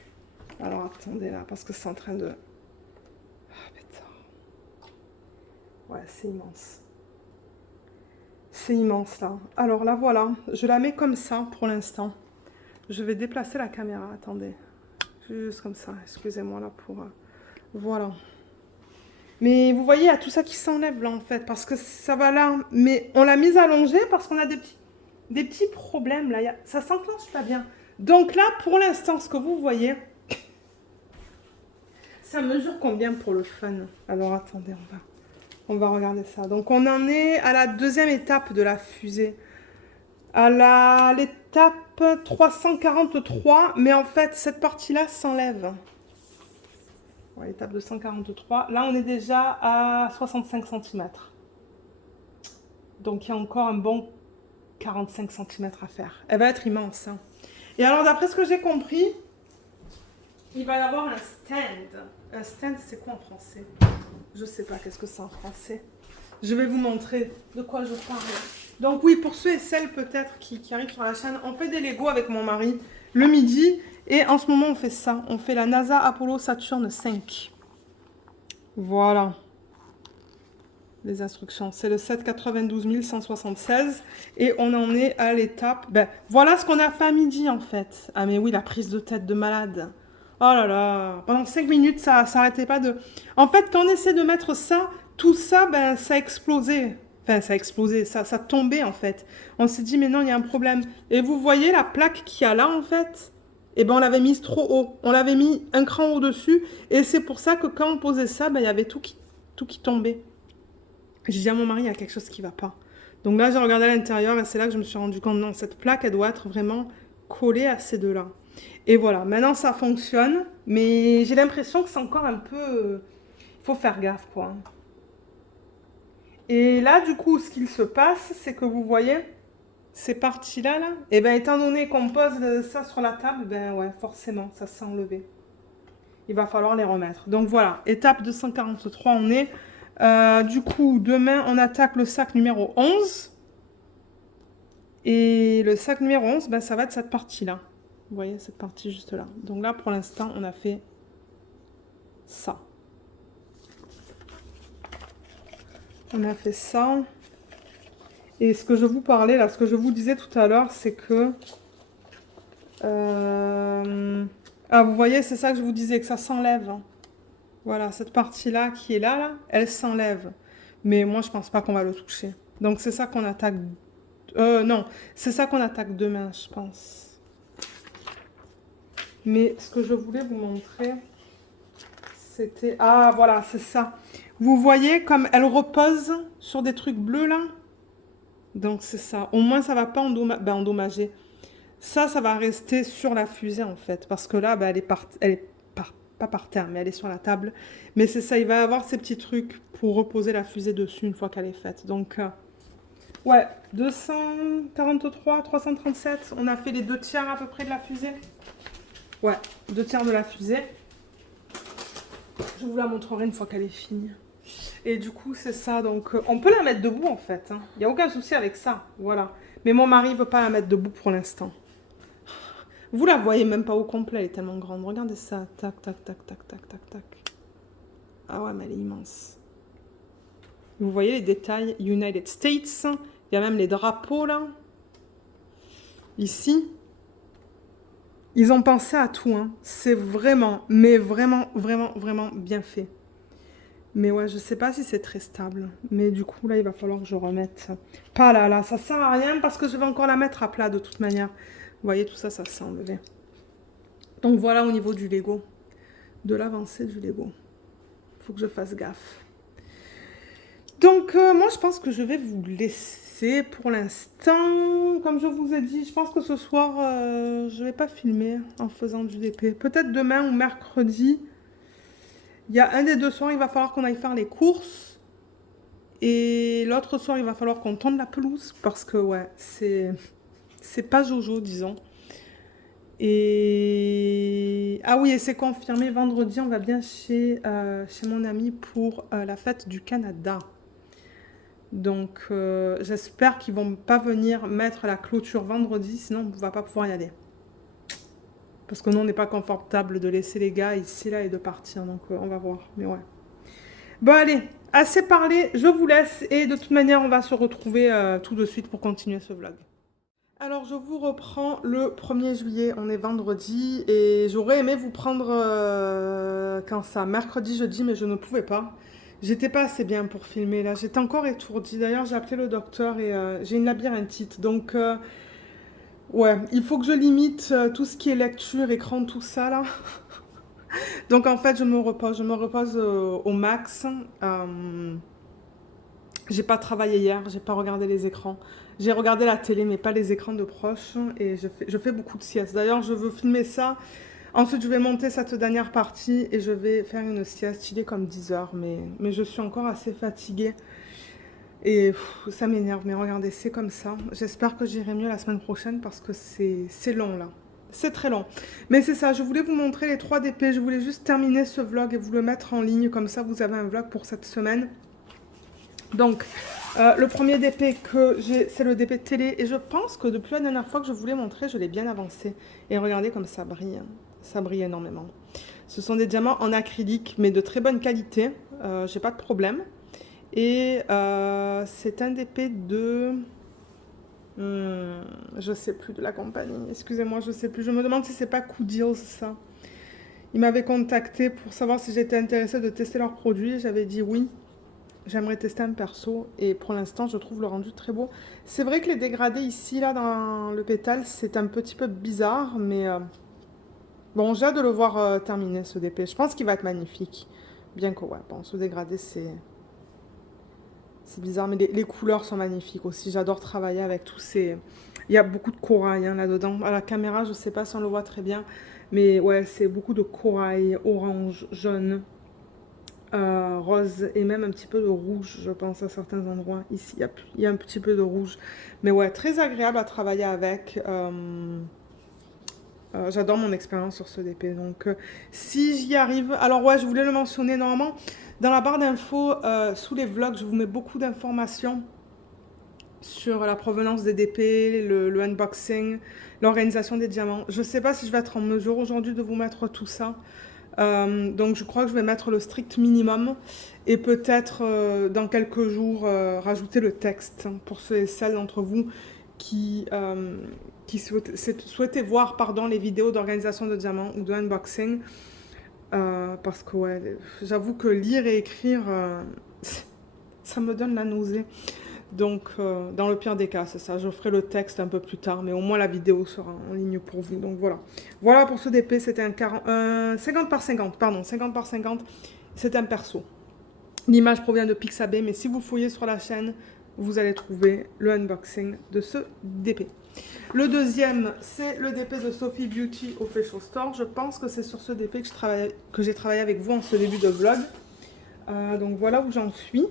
Alors attendez là, parce que c'est en train de... Ah pétard. Ouais, c'est immense. C'est immense là. Alors là voilà, je la mets comme ça pour l'instant. Je vais déplacer la caméra, attendez. Juste comme ça, excusez-moi là pour... voilà. Mais vous voyez, il y a tout ça qui s'enlève là en fait, parce que ça va là. Mais on l'a mise allongée parce qu'on a des petits problèmes là. Ça s'enclenche pas bien. Donc là, pour l'instant, ce que vous voyez, ça mesure combien pour le fun? Alors attendez, on va regarder ça. Donc on en est à la 2e étape de la fusée. À l'étape 343, mais en fait, cette partie-là s'enlève. Ouais, l'étape 243. Là, on est déjà à 65 cm. Donc, il y a encore un bon 45 cm à faire. Elle va être immense. Hein. Et alors, d'après ce que j'ai compris, il va y avoir un stand. Un stand, c'est quoi en français? Je sais pas qu'est-ce que c'est en français. Je vais vous montrer de quoi je parle. Donc oui, pour ceux et celles peut-être qui arrivent sur la chaîne, on fait des Lego avec mon mari le midi. Et en ce moment, on fait ça. On fait la NASA Apollo Saturn 5. Voilà. Les instructions. C'est le 792 176. Et on en est à l'étape... Ben, voilà ce qu'on a fait à midi, en fait. Ah mais oui, la prise de tête de malade. Oh là là. Pendant 5 minutes, ça s'arrêtait pas de... En fait, quand on essaie de mettre ça, tout ça, ben, ça explosait. Enfin, ça a explosé, ça tombait en fait. On s'est dit, mais non, il y a un problème. Et vous voyez la plaque qu'il y a là en fait? Eh ben, on l'avait mise trop haut. On l'avait mis un cran au-dessus. Et c'est pour ça que quand on posait ça, ben, il y avait tout qui tombait. J'ai dit à mon mari, il y a quelque chose qui va pas. Donc là, j'ai regardé à l'intérieur et c'est là que je me suis rendu compte, non, cette plaque, elle doit être vraiment collée à ces deux-là. Et voilà, maintenant ça fonctionne, mais j'ai l'impression que c'est encore un peu... Il faut faire gaffe, quoi. Et là, du coup, ce qu'il se passe, c'est que vous voyez, ces parties-là, là, et bien, étant donné qu'on pose ça sur la table, ben ouais, forcément, ça s'est enlevé. Il va falloir les remettre. Donc voilà, étape 243, on est. Du coup, demain, on attaque le sac numéro 11. Et le sac numéro 11, ben, ça va être cette partie-là. Vous voyez, cette partie juste là. Donc là, pour l'instant, on a fait ça. On a fait ça. Et ce que je vous parlais, là, ce que je vous disais tout à l'heure, c'est que... Ah, vous voyez, c'est ça que je vous disais, que ça s'enlève. Voilà, cette partie-là qui est là, là, elle s'enlève. Mais moi, je pense pas qu'on va le toucher. Donc, c'est ça qu'on attaque... non, c'est ça qu'on attaque demain, je pense. Mais ce que je voulais vous montrer, c'était... Ah, voilà, c'est ça. Vous voyez comme elle repose sur des trucs bleus, là? Donc, c'est ça. Au moins, ça va pas endommager. Ça va rester sur la fusée, en fait. Parce que là, elle est, pas par terre, mais elle est sur la table. Mais c'est ça, il va avoir ces petits trucs pour reposer la fusée dessus une fois qu'elle est faite. Donc, ouais, 243, 337. On a fait les 2 tiers à peu près de la fusée. Ouais, 2 tiers de la fusée. Je vous la montrerai une fois qu'elle est finie. Et du coup, c'est ça. Donc, on peut la mettre debout, en fait. Il n'y a aucun souci avec ça. Voilà. Mais mon mari ne veut pas la mettre debout pour l'instant. Vous la voyez même pas au complet, elle est tellement grande. Regardez ça. Tac, tac, tac, tac, tac, tac, tac. Ah ouais, mais elle est immense. Vous voyez les détails. United States. Il y a même les drapeaux, là. Ici. Ils ont pensé à tout, hein. C'est vraiment, mais vraiment, vraiment, vraiment bien fait. Mais ouais, je sais pas si c'est très stable. Mais du coup, là, il va falloir que je remette. Pas là, là. Ça sert à rien parce que je vais encore la mettre à plat de toute manière. Vous voyez, tout ça, ça s'est enlevé. Donc voilà au niveau du Lego. De l'avancée du Lego. Faut que je fasse gaffe. Donc, moi, je pense que je vais vous laisser pour l'instant. Comme je vous ai dit, je pense que ce soir, je vais pas filmer en faisant du DP. Peut-être demain ou mercredi. Il y a un des 2 soirs, il va falloir qu'on aille faire les courses. Et l'autre soir, il va falloir qu'on tende la pelouse. Parce que, ouais, c'est pas Jojo, disons. Et... Ah oui, et c'est confirmé, vendredi, on va bien chez mon ami pour la fête du Canada. Donc, j'espère qu'ils vont pas venir mettre la clôture vendredi, sinon on ne va pas pouvoir y aller. Parce que nous, on n'est pas confortable de laisser les gars ici, là, et de partir. Donc, on va voir. Mais ouais. Bon, allez, assez parlé, je vous laisse. Et de toute manière, on va se retrouver tout de suite pour continuer ce vlog. Alors, je vous reprends le 1er juillet. On est vendredi. Et j'aurais aimé vous prendre quand ça, mercredi, jeudi, mais je ne pouvais pas. J'étais pas assez bien pour filmer là, j'étais encore étourdie. D'ailleurs, j'ai appelé le docteur et j'ai une labyrinthite. Donc, ouais, il faut que je limite tout ce qui est lecture, écran, tout ça là. Donc, en fait, je me repose au max. J'ai pas travaillé hier, j'ai pas regardé les écrans. J'ai regardé la télé, mais pas les écrans de proches. Et je fais beaucoup de siestes. D'ailleurs, je veux filmer ça. Ensuite, je vais monter cette dernière partie et je vais faire une sieste. Il est comme 10 heures, mais je suis encore assez fatiguée. Et ça m'énerve, mais regardez, c'est comme ça. J'espère que j'irai mieux la semaine prochaine parce que c'est long là. C'est très long. Mais c'est ça, je voulais vous montrer les 3 DP. Je voulais juste terminer ce vlog et vous le mettre en ligne. Comme ça, vous avez un vlog pour cette semaine. Donc, le premier DP que j'ai, c'est le DP télé. Et je pense que depuis la dernière fois que je vous l'ai montré, je l'ai bien avancé. Et regardez comme ça brille. Ça brille énormément. Ce sont des diamants en acrylique, mais de très bonne qualité. J'ai pas de problème. Et c'est un DP de... je sais plus de la compagnie. Excusez-moi, je sais plus. Je me demande si c'est pas Cool ça. Ils m'avaient contacté pour savoir si j'étais intéressée de tester leurs produits. J'avais dit oui. J'aimerais tester un perso. Et pour l'instant, je trouve le rendu très beau. C'est vrai que les dégradés ici, là, dans le pétale, c'est un petit peu bizarre. Mais bon, j'ai hâte de le voir terminer, ce DP. Je pense qu'il va être magnifique. Bien que, ouais, bon, ce dégradé, C'est bizarre, mais les couleurs sont magnifiques aussi. J'adore travailler avec tous ces... Il y a beaucoup de corail hein, là-dedans. À la caméra, je ne sais pas si on le voit très bien. Mais ouais, c'est beaucoup de corail, orange, jaune, rose et même un petit peu de rouge, je pense, à certains endroits. Ici, il y a un petit peu de rouge. Mais ouais, très agréable à travailler avec. J'adore mon expérience sur ce DP. Donc, si j'y arrive... Alors ouais, je voulais le mentionner. Normalement, dans la barre d'infos, sous les vlogs, je vous mets beaucoup d'informations sur la provenance des DP, le unboxing, l'organisation des diamants. Je ne sais pas si je vais être en mesure aujourd'hui de vous mettre tout ça. Donc je crois que je vais mettre le strict minimum et peut-être dans quelques jours rajouter le texte pour ceux et celles d'entre vous qui souhaitaient voir les vidéos d'organisation de diamants ou de unboxing. Parce que ouais, j'avoue que lire et écrire, ça me donne la nausée. Donc, dans le pire des cas, c'est ça. Je ferai le texte un peu plus tard, mais au moins la vidéo sera en ligne pour vous. Donc, voilà. Voilà pour ce DP. C'était un 50 par 50. Pardon, 50 par 50. C'est un perso. L'image provient de Pixabay, mais si vous fouillez sur la chaîne, vous allez trouver le unboxing de ce DP. Le deuxième, c'est le DP de Sophie Beauty Official Store. Je pense que c'est sur ce DP que j'ai travaillé avec vous en ce début de vlog. Donc, voilà où j'en suis.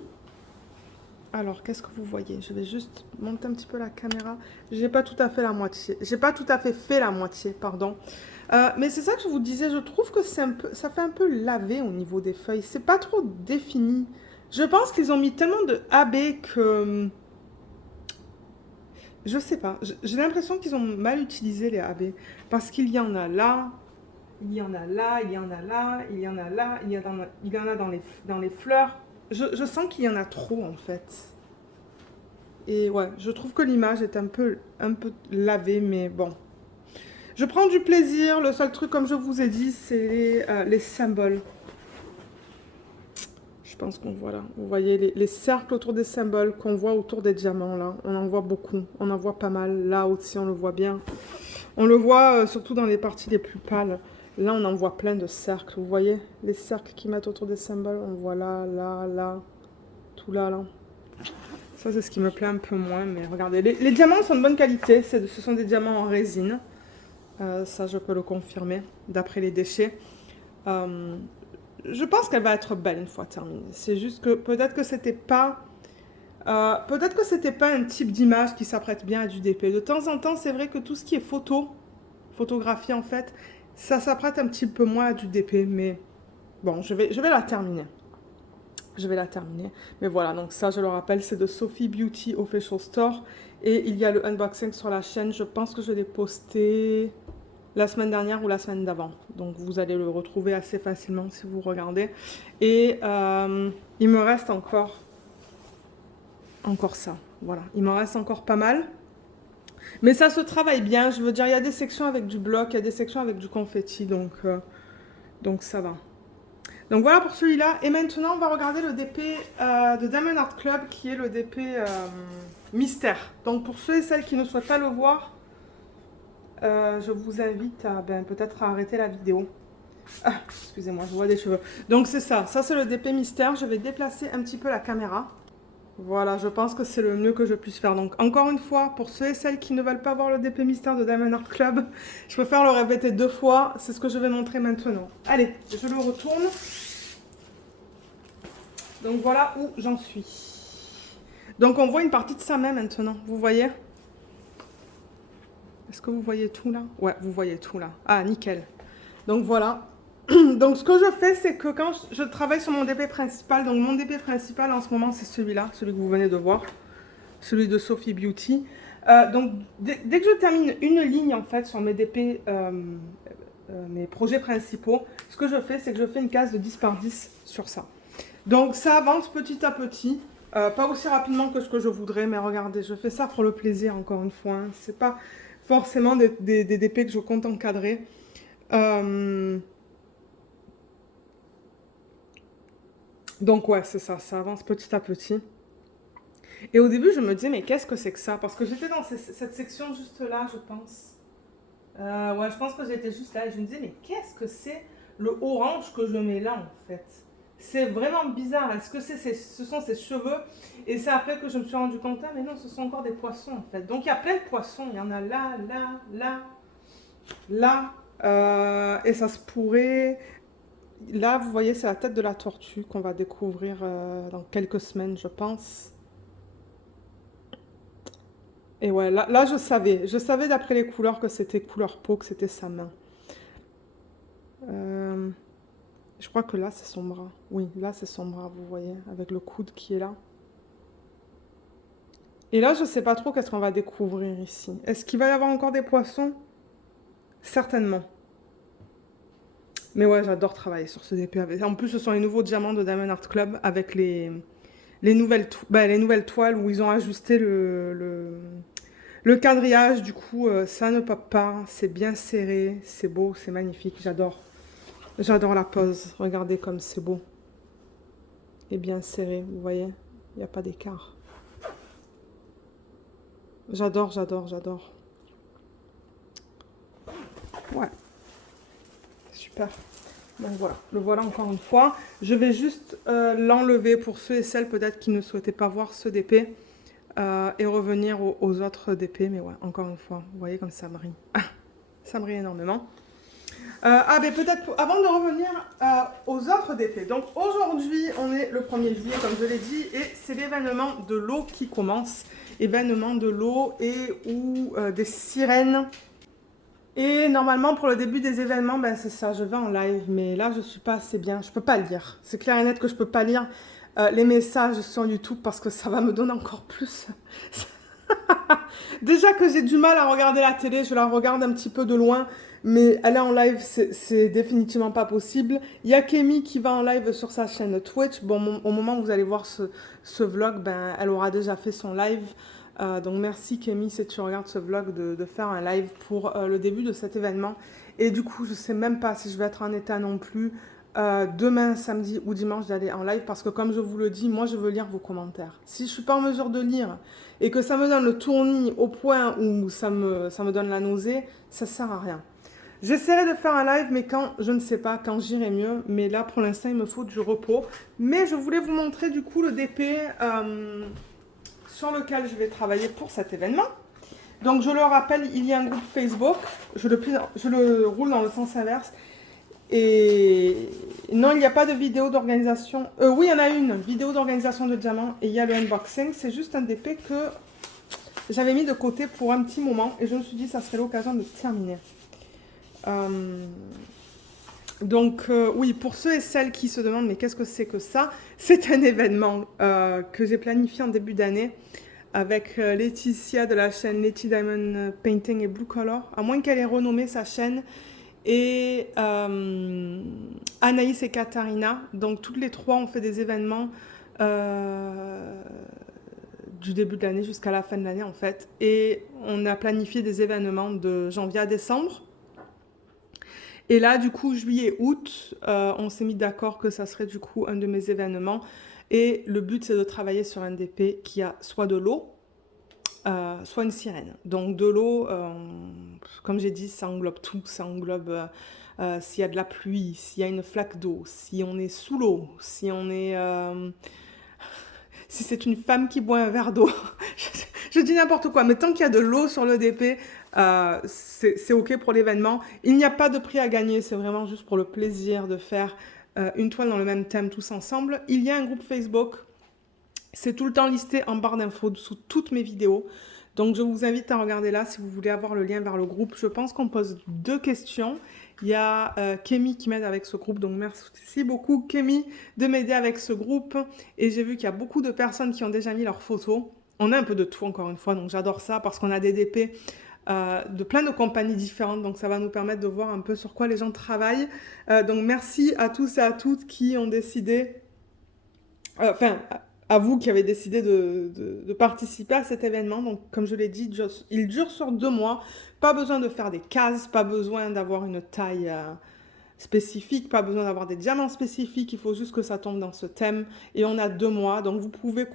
Alors, qu'est-ce que vous voyez? Je vais juste monter un petit peu la caméra. J'ai pas tout à fait la moitié. J'ai pas tout à fait fait la moitié, pardon. Mais c'est ça que je vous disais. Je trouve que c'est un peu, ça fait un peu lavé au niveau des feuilles. C'est pas trop défini. Je pense qu'ils ont mis tellement de AB que... Je sais pas. J'ai l'impression qu'ils ont mal utilisé les AB. Parce qu'il y en a là, il y en a là, il y en a là, il y en a là, il y en a dans les fleurs. Je sens qu'il y en a trop en fait. Et ouais, je trouve que l'image est un peu lavée, mais bon. Je prends du plaisir. Le seul truc, comme je vous ai dit, c'est les symboles. Je pense qu'on voit là. Vous voyez les cercles autour des symboles qu'on voit autour des diamants là. On en voit beaucoup. On en voit pas mal. Là aussi, on le voit bien. On le voit surtout dans les parties les plus pâles. Là, on en voit plein de cercles. Vous voyez les cercles qui mettent autour des symboles. On voit là, là, là. Tout là, là. Ça, c'est ce qui me plaît un peu moins. Mais regardez, les diamants sont de bonne qualité. Ce sont des diamants en résine. Ça, je peux le confirmer, d'après les déchets. Je pense qu'elle va être belle une fois terminée. C'est juste que peut-être que c'était pas... peut-être que c'était pas un type d'image qui s'apprête bien à du DP. De temps en temps, c'est vrai que tout ce qui est photographie en fait, ça s'apprête un petit peu moins à du DP. Mais bon, je vais la terminer. Je vais la terminer. Mais voilà, donc ça, je le rappelle, c'est de Sophie Beauty Official Store. Et il y a le unboxing sur la chaîne. Je pense que je l'ai posté la semaine dernière ou la semaine d'avant. Donc, vous allez le retrouver assez facilement si vous regardez. Et il me reste encore ça. Voilà, il m'en reste encore pas mal. Mais ça se travaille bien. Je veux dire, il y a des sections avec du bloc, il y a des sections avec du confetti. Donc ça va. Donc voilà pour celui-là. Et maintenant, on va regarder le DP de Diamond Art Club, qui est le DP mystère. Donc pour ceux et celles qui ne souhaitent pas le voir, je vous invite à peut-être à arrêter la vidéo. Ah, excusez-moi, je vois des cheveux. Donc c'est ça. Ça, c'est le DP mystère. Je vais déplacer un petit peu la caméra. Voilà, je pense que c'est le mieux que je puisse faire. Donc encore une fois, pour ceux et celles qui ne veulent pas voir le DP mystère de Diamond Art Club, je préfère le répéter 2 fois. C'est ce que je vais montrer maintenant. Allez, je le retourne. Donc voilà où j'en suis. Donc on voit une partie de sa main maintenant. Vous voyez? Est-ce que vous voyez tout là? Ouais, vous voyez tout là. Ah, nickel. Donc voilà. Donc ce que je fais, c'est que quand je travaille sur mon DP principal, donc mon DP principal en ce moment, c'est celui-là, celui que vous venez de voir, celui de Sophie Beauty. Donc dès que je termine une ligne en fait sur mes DP, mes projets principaux, ce que je fais, c'est que je fais une case de 10 par 10 sur ça. Donc ça avance petit à petit, pas aussi rapidement que ce que je voudrais, mais regardez, je fais ça pour le plaisir encore une fois. Hein. C'est pas forcément des DP que je compte encadrer. Donc ouais, c'est ça, ça avance petit à petit. Et au début, je me disais, mais qu'est-ce que c'est que ça? Parce que j'étais dans cette section juste là, je pense. Ouais, je pense que j'étais juste là et je me disais, mais qu'est-ce que c'est le orange que je mets là en fait? C'est vraiment bizarre. Est-ce que ce sont ses cheveux? Et c'est après que je me suis rendu compte, ah, mais non, ce sont encore des poissons en fait. Donc il y a plein de poissons. Il y en a là, là, là, là. Et ça se pourrait. Là, vous voyez, c'est la tête de la tortue qu'on va découvrir dans quelques semaines, je pense. Et ouais, là je savais. Je savais d'après les couleurs que c'était couleur peau, que c'était sa main. Euh, je crois que là, c'est son bras. Oui, là, c'est son bras, vous voyez, avec le coude qui est là. Et là, je sais pas trop qu'est-ce qu'on va découvrir ici. Est-ce qu'il va y avoir encore des poissons? Certainement. Mais ouais, j'adore travailler sur ce DP. En plus, ce sont les nouveaux diamants de Diamond Art Club avec les nouvelles toiles où ils ont ajusté le quadrillage. Du coup, ça ne pop pas. C'est bien serré. C'est beau. C'est magnifique. J'adore. J'adore la pose. Regardez comme c'est beau. Et bien serré. Vous voyez? Il n'y a pas d'écart. J'adore, j'adore, j'adore. Ouais. Super. Donc voilà, le voilà encore une fois. Je vais juste l'enlever pour ceux et celles peut-être qui ne souhaitaient pas voir ce DP et revenir aux autres DP. Mais ouais, encore une fois, vous voyez comme ça brille. Ça brille énormément. Mais peut-être avant de revenir aux autres DP. Donc aujourd'hui, on est le 1er juillet, comme je l'ai dit, et c'est l'événement de l'eau qui commence. Événement de l'eau et où des sirènes. Et normalement, pour le début des événements, ben c'est ça, je vais en live. Mais là, je suis pas assez bien. Je peux pas lire. C'est clair et net que je peux pas lire les messages sur YouTube parce que ça va me donner encore plus. Déjà que j'ai du mal à regarder la télé, je la regarde un petit peu de loin. Mais aller en live, c'est définitivement pas possible. Il y a Kémy qui va en live sur sa chaîne Twitch. Bon, au moment où vous allez voir ce vlog, ben, elle aura déjà fait son live. Donc merci Kémy si tu regardes ce vlog de faire un live pour le début de cet événement. Et du coup, je sais même pas si je vais être en état non plus demain, samedi ou dimanche d'aller en live parce que comme je vous le dis, moi je veux lire vos commentaires. Si je suis pas en mesure de lire et que ça me donne le tournis au point où ça me donne la nausée, ça sert à rien. J'essaierai de faire un live, mais quand, je ne sais pas, quand j'irai mieux. Mais là, pour l'instant, il me faut du repos. Mais je voulais vous montrer du coup le DP sur lequel je vais travailler pour cet événement. Donc, je le rappelle, il y a un groupe Facebook. Je le roule dans le sens inverse. Et non, il n'y a pas de vidéo d'organisation. Oui, il y en a une vidéo d'organisation de diamants et il y a le unboxing. C'est juste un DP que j'avais mis de côté pour un petit moment et je me suis dit que ça serait l'occasion de terminer. Oui, pour ceux et celles qui se demandent mais qu'est-ce que c'est que ça? C'est un événement que j'ai planifié en début d'année avec Laetitia de la chaîne Letty Diamond Painting et Blue Color, à moins qu'elle ait renommé sa chaîne, et Anaïs et Katharina. Donc toutes les trois ont fait des événements du début de l'année jusqu'à la fin de l'année en fait, et on a planifié des événements de janvier à décembre. Et là, du coup, juillet, août, on s'est mis d'accord que ça serait du coup un de mes événements. Et le but, c'est de travailler sur un DP qui a soit de l'eau, soit une sirène. Donc de l'eau, comme j'ai dit, ça englobe tout. Ça englobe s'il y a de la pluie, s'il y a une flaque d'eau, si on est sous l'eau, si on est... si c'est une femme qui boit un verre d'eau. Je dis n'importe quoi, mais tant qu'il y a de l'eau sur le DP, c'est OK pour l'événement. Il n'y a pas de prix à gagner, c'est vraiment juste pour le plaisir de faire une toile dans le même thème tous ensemble. Il y a un groupe Facebook, c'est tout le temps listé en barre d'infos sous toutes mes vidéos. Donc je vous invite à regarder là si vous voulez avoir le lien vers le groupe. Je pense qu'on pose 2 questions. Il y a Kémy qui m'aide avec ce groupe, donc merci beaucoup Kémy de m'aider avec ce groupe. Et j'ai vu qu'il y a beaucoup de personnes qui ont déjà mis leurs photos. On a un peu de tout encore une fois, donc j'adore ça parce qu'on a des DP de plein de compagnies différentes, donc ça va nous permettre de voir un peu sur quoi les gens travaillent. Donc merci à tous et à toutes qui ont décidé, à vous qui avez décidé de participer à cet événement. Donc comme je l'ai dit, il dure sur 2 mois, pas besoin de faire des cases, pas besoin d'avoir une taille spécifique, pas besoin d'avoir des diamants spécifiques, il faut juste que ça tombe dans ce thème. Et on a 2 mois, donc vous pouvez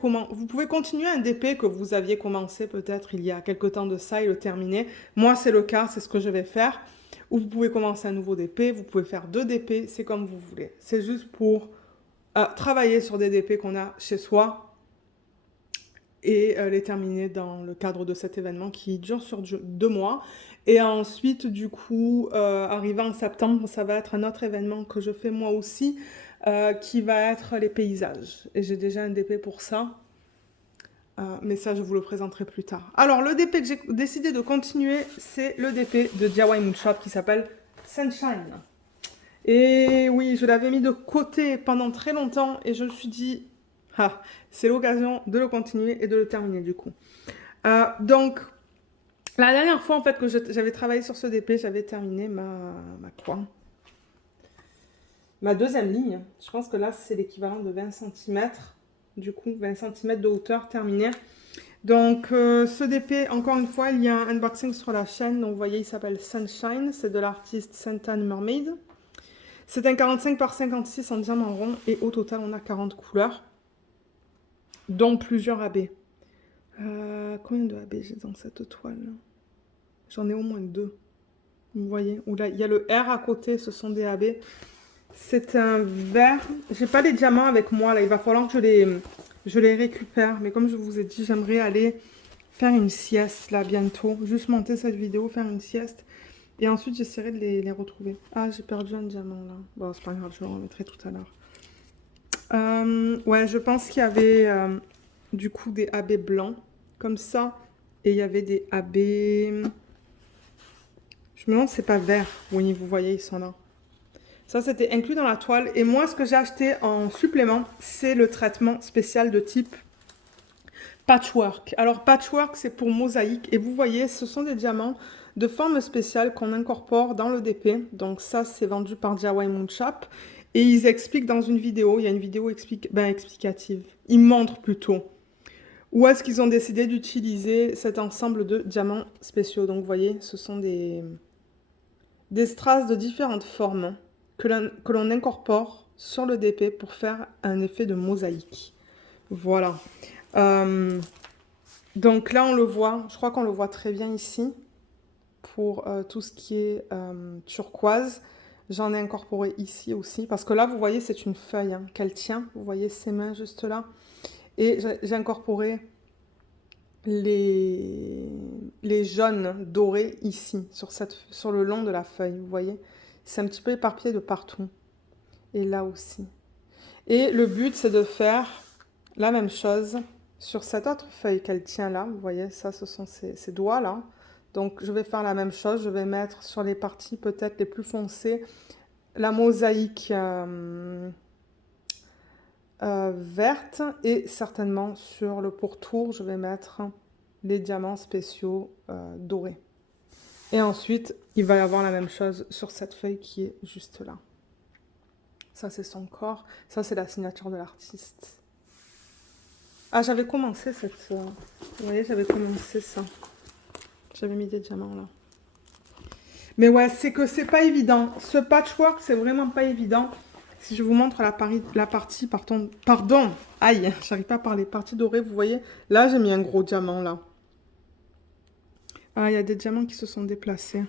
continuer un DP que vous aviez commencé peut-être il y a quelque temps de ça et le terminer. Moi c'est le cas, c'est ce que je vais faire. Ou vous pouvez commencer un nouveau DP, vous pouvez faire 2 DP, c'est comme vous voulez. C'est juste pour travailler sur des DP qu'on a chez soi et les terminer dans le cadre de cet événement qui dure sur 2 mois. Et ensuite, du coup, arrivant en septembre, ça va être un autre événement que je fais moi aussi, qui va être les paysages. Et j'ai déjà un DP pour ça. Mais ça, je vous le présenterai plus tard. Alors, le DP que j'ai décidé de continuer, c'est le DP de DIY Moonshop qui s'appelle Sunshine. Et oui, je l'avais mis de côté pendant très longtemps et je me suis dit, ah, c'est l'occasion de le continuer et de le terminer du coup. Donc, la dernière fois en fait que j'avais travaillé sur ce DP, j'avais terminé ma deuxième ligne. Je pense que là, c'est l'équivalent de 20 cm. Du coup, 20 cm de hauteur terminée. Donc, ce DP, encore une fois, il y a un unboxing sur la chaîne. Donc, vous voyez, il s'appelle Sunshine. C'est de l'artiste Santan Mermaid. C'est un 45 par 56 en diamant rond. Et au total, on a 40 couleurs, dont plusieurs AB. Combien de AB j'ai dans cette toile? J'en ai au moins 2. Vous voyez, où là, il y a le R à côté, ce sont des AB. C'est un vert. J'ai pas les diamants avec moi, là. Il va falloir que je les récupère. Mais comme je vous ai dit, j'aimerais aller faire une sieste, là, bientôt. Juste monter cette vidéo, faire une sieste. Et ensuite, j'essaierai de les retrouver. Ah, j'ai perdu un diamant, là. Bon, c'est pas grave, je le remettrai tout à l'heure. Ouais, je pense qu'il y avait, du coup, des AB blancs, comme ça. Et il y avait des AB... Je me demande si c'est pas vert. Oui, vous voyez, ils sont là. Ça, c'était inclus dans la toile. Et moi, ce que j'ai acheté en supplément, c'est le traitement spécial de type patchwork. Alors, patchwork, c'est pour mosaïque. Et vous voyez, ce sont des diamants de forme spéciale qu'on incorpore dans le DP. Donc ça, c'est vendu par DIY Moonshop. Et ils expliquent dans une vidéo, il y a une vidéo explicative. Ils montrent plutôt où est-ce qu'ils ont décidé d'utiliser cet ensemble de diamants spéciaux. Donc, vous voyez, ce sont des strass de différentes formes que l'on incorpore sur le DP pour faire un effet de mosaïque. Voilà. Donc là, on le voit, je crois qu'on le voit très bien ici, pour tout ce qui est turquoise. J'en ai incorporé ici aussi, parce que là, vous voyez, c'est une feuille qu'elle tient. Vous voyez ses mains juste là. Et j'ai incorporé les jaunes dorés ici, sur le long de la feuille, vous voyez. C'est un petit peu éparpillé de partout. Et là aussi. Et le but, c'est de faire la même chose sur cette autre feuille qu'elle tient là. Vous voyez, ça, ce sont ses doigts là. Donc, je vais faire la même chose. Je vais mettre sur les parties peut-être les plus foncées la mosaïque verte. Et certainement, sur le pourtour, je vais mettre les diamants spéciaux dorés. Et ensuite, il va y avoir la même chose sur cette feuille qui est juste là. Ça, c'est son corps. Ça, c'est la signature de l'artiste. Ah, j'avais commencé cette... Vous voyez, j'avais commencé ça. J'avais mis des diamants là. Mais ouais, c'est que c'est pas évident. Ce patchwork, c'est vraiment pas évident. Si je vous montre la partie... Pardon. Aïe, j'arrive pas à parler. Partie dorée, vous voyez. Là, j'ai mis un gros diamant là. Ah, il y a des diamants qui se sont déplacés.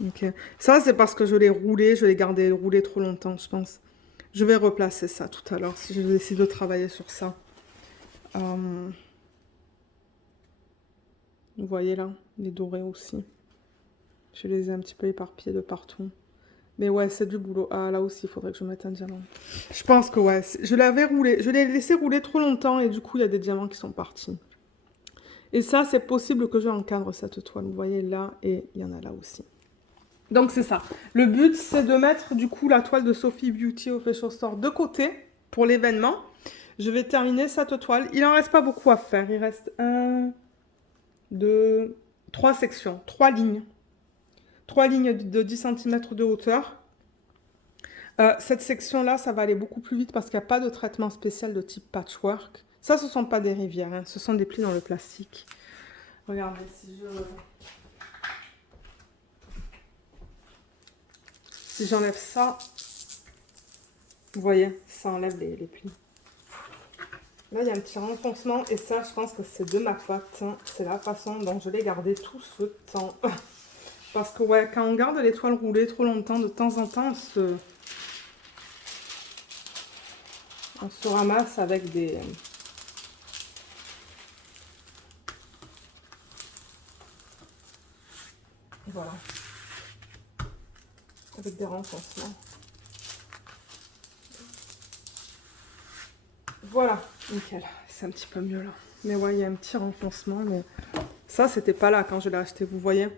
Ok. Ça, c'est parce que je l'ai roulé. Je l'ai gardé roulé trop longtemps, je pense. Je vais replacer ça tout à l'heure si je décide de travailler sur ça. Vous voyez là, les dorés aussi. Je les ai un petit peu éparpillés de partout. Mais ouais, c'est du boulot. Ah, là aussi, il faudrait que je mette un diamant. Je pense que ouais, je l'avais roulé. Je l'ai laissé rouler trop longtemps et du coup, il y a des diamants qui sont partis. Et ça, c'est possible que je encadre cette toile. Vous voyez là, et il y en a là aussi. Donc, c'est ça. Le but, c'est de mettre du coup la toile de Sophie Beauty Official Store de côté pour l'événement. Je vais terminer cette toile. Il n'en reste pas beaucoup à faire. Il reste 1, 2, 3 sections, 3 lignes. 3 lignes de 10 cm de hauteur. Cette section-là, ça va aller beaucoup plus vite parce qu'il n'y a pas de traitement spécial de type patchwork. Ça, ce ne sont pas des rivières, hein. Ce sont des plis dans le plastique. Regardez, si j'enlève ça, vous voyez, ça enlève les plis. Là, il y a un petit renfoncement et ça, je pense que c'est de ma faute. C'est la façon dont je l'ai gardé tout ce temps. Parce que, ouais, quand on garde les toiles roulées trop longtemps, de temps en temps, On se ramasse avec des... Voilà. Avec des renfoncements. Voilà, nickel. C'est un petit peu mieux là. Mais ouais, il y a un petit renfoncement. Mais ça, c'était pas là quand je l'ai acheté, vous voyez.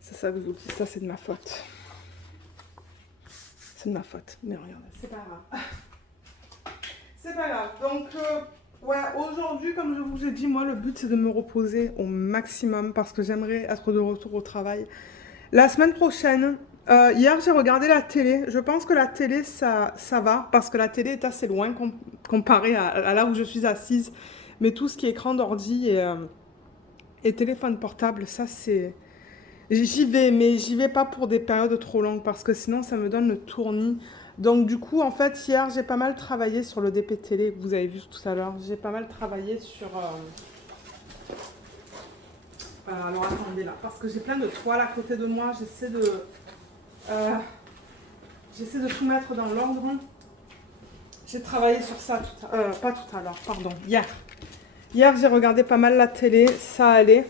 C'est ça que je vous dis. Ça, c'est de ma faute. C'est de ma faute. Mais regardez, c'est pas grave. C'est pas grave. Donc, ouais, aujourd'hui, comme je vous ai dit, moi, le but, c'est de me reposer au maximum parce que j'aimerais être de retour au travail. La semaine prochaine, hier, j'ai regardé la télé. Je pense que la télé, ça va parce que la télé est assez loin comparé à là où je suis assise. Mais tout ce qui est écran d'ordi et téléphone portable, ça, c'est... J'y vais, mais j'y vais pas pour des périodes trop longues parce que sinon, ça me donne le tournis. Donc du coup, en fait, hier, j'ai pas mal travaillé sur le DP télé que vous avez vu tout à l'heure. J'ai pas mal travaillé sur... alors attendez là, parce que j'ai plein de toiles à côté de moi. J'essaie de tout mettre dans l'ordre. J'ai travaillé sur ça, pas tout à l'heure, pardon, hier. Hier, j'ai regardé pas mal la télé, ça allait.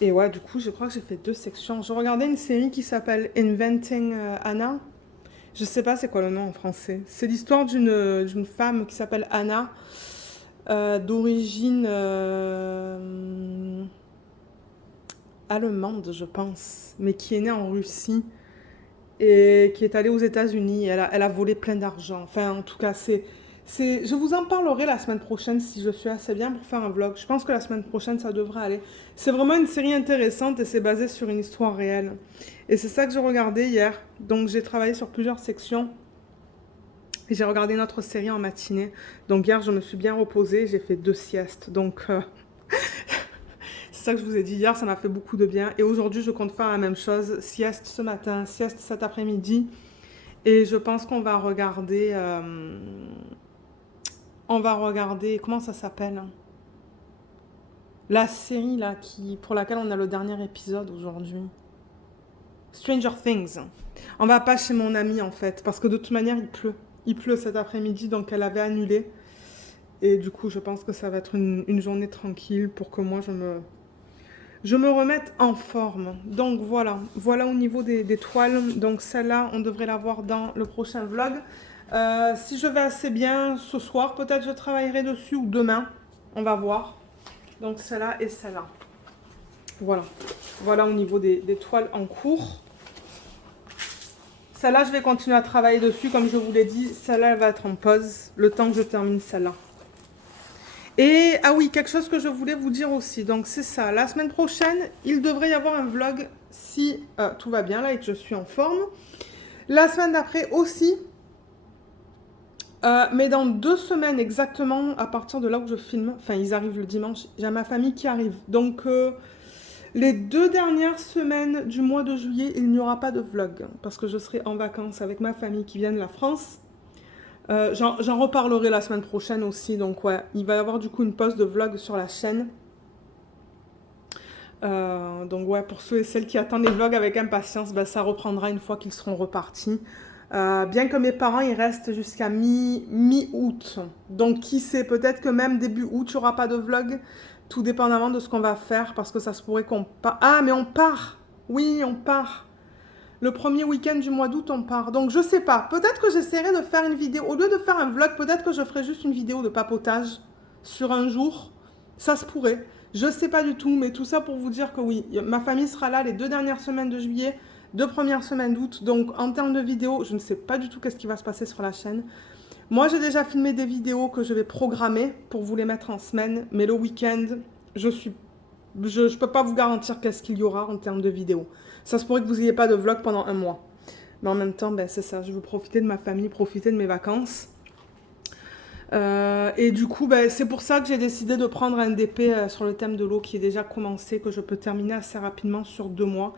Et ouais, du coup, je crois que j'ai fait 2 sections. Je regardais une série qui s'appelle Inventing Anna. Je sais pas c'est quoi le nom en français. C'est l'histoire d'une femme qui s'appelle Anna, d'origine allemande, je pense, mais qui est née en Russie et qui est allée aux États-Unis. Elle a volé plein d'argent. Enfin, en tout cas, je vous en parlerai la semaine prochaine si je suis assez bien pour faire un vlog. Je pense que la semaine prochaine, ça devrait aller. C'est vraiment une série intéressante et c'est basé sur une histoire réelle. Et c'est ça que j'ai regardé hier. Donc, j'ai travaillé sur plusieurs sections. Et j'ai regardé une autre série en matinée. Donc, hier, je me suis bien reposée. J'ai fait 2 siestes. Donc, c'est ça que je vous ai dit. Hier, ça m'a fait beaucoup de bien. Et aujourd'hui, je compte faire la même chose. Sieste ce matin, sieste cet après-midi. Et je pense qu'on va regarder... comment ça s'appelle? La série là, pour laquelle on a le dernier épisode aujourd'hui. Stranger Things. On va pas chez mon amie en fait, parce que de toute manière, il pleut. Il pleut cet après-midi, donc elle avait annulé. Et du coup, je pense que ça va être une journée tranquille pour que moi, je me remette en forme. Donc voilà, voilà au niveau des toiles. Donc celle-là, on devrait la voir dans le prochain vlog. Si je vais assez bien ce soir, peut-être je travaillerai dessus ou demain. On va voir. Donc celle-là et celle-là. Voilà. Voilà au niveau des toiles en cours. Celle-là, je vais continuer à travailler dessus. Comme je vous l'ai dit, celle-là, elle va être en pause. Le temps que je termine celle-là. Et, ah oui, quelque chose que je voulais vous dire aussi. Donc c'est ça. La semaine prochaine, il devrait y avoir un vlog si tout va bien là et que je suis en forme. La semaine d'après aussi. Mais dans 2 semaines exactement, à partir de là où je filme, enfin ils arrivent le dimanche, j'ai ma famille qui arrive. Donc les 2 dernières semaines du mois de juillet, il n'y aura pas de vlog. Parce que je serai en vacances avec ma famille qui vient de la France. J'en reparlerai la semaine prochaine aussi. Donc ouais, il va y avoir du coup une pause de vlog sur la chaîne. Donc ouais, pour ceux et celles qui attendent les vlogs avec impatience, ben, ça reprendra une fois qu'ils seront repartis. Bien que mes parents ils restent jusqu'à mi-août. Donc qui sait, peut-être que même début août, il n'y aura pas de vlog. Tout dépendamment de ce qu'on va faire. Parce que ça se pourrait qu'on part. Ah, mais on part. Oui, on part. Le premier week-end du mois d'août, on part. Donc je sais pas. Peut-être que j'essaierai de faire une vidéo. Au lieu de faire un vlog, peut-être que je ferai juste une vidéo de papotage sur un jour. Ça se pourrait. Je sais pas du tout. Mais tout ça pour vous dire que oui, ma famille sera là les 2 dernières semaines de juillet. 2 premières semaines d'août. Donc, en termes de vidéos, je ne sais pas du tout qu'est-ce qui va se passer sur la chaîne. Moi, j'ai déjà filmé des vidéos que je vais programmer pour vous les mettre en semaine. Mais le week-end, je peux pas vous garantir qu'est-ce qu'il y aura en termes de vidéos. Ça se pourrait que vous n'ayez pas de vlog pendant un mois. Mais en même temps, ben, c'est ça. Je veux profiter de ma famille, profiter de mes vacances. Et du coup, ben, c'est pour ça que j'ai décidé de prendre un DP sur le thème de l'eau qui est déjà commencé, que je peux terminer assez rapidement sur 2 mois.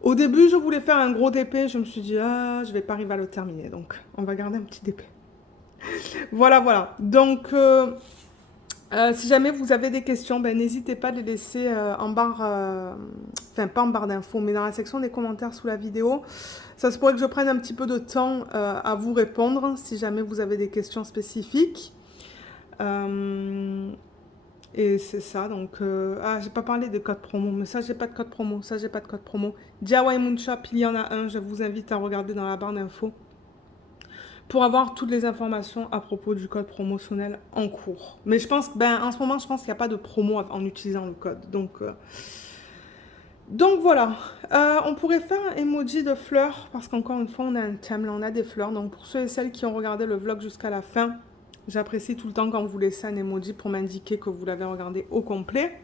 Au début, je voulais faire un gros DP. Je me suis dit, ah, je vais pas arriver à le terminer. Donc, on va garder un petit DP. Voilà, voilà. Donc, Si jamais vous avez des questions, ben, n'hésitez pas à les laisser en barre, enfin pas en barre d'infos, mais dans la section des commentaires sous la vidéo. Ça se pourrait que je prenne un petit peu de temps à vous répondre si jamais vous avez des questions spécifiques. Et c'est ça, donc... ah, j'ai pas parlé des codes promo, mais ça, j'ai pas de code promo, ça, j'ai pas de code promo. DIY Moonshop, il y en a un, je vous invite à regarder dans la barre d'infos pour avoir toutes les informations à propos du code promotionnel en cours. Mais je pense, ben, en ce moment, je pense qu'il n'y a pas de promo en utilisant le code. Donc voilà, on pourrait faire un emoji de fleurs, parce qu'encore une fois, on a un thème, là, on a des fleurs. Donc pour ceux et celles qui ont regardé le vlog jusqu'à la fin, j'apprécie tout le temps quand vous laissez un emoji pour m'indiquer que vous l'avez regardé au complet.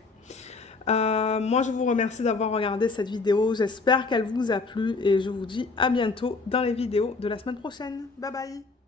Moi, je vous remercie d'avoir regardé cette vidéo. J'espère qu'elle vous a plu et je vous dis à bientôt dans les vidéos de la semaine prochaine. Bye bye!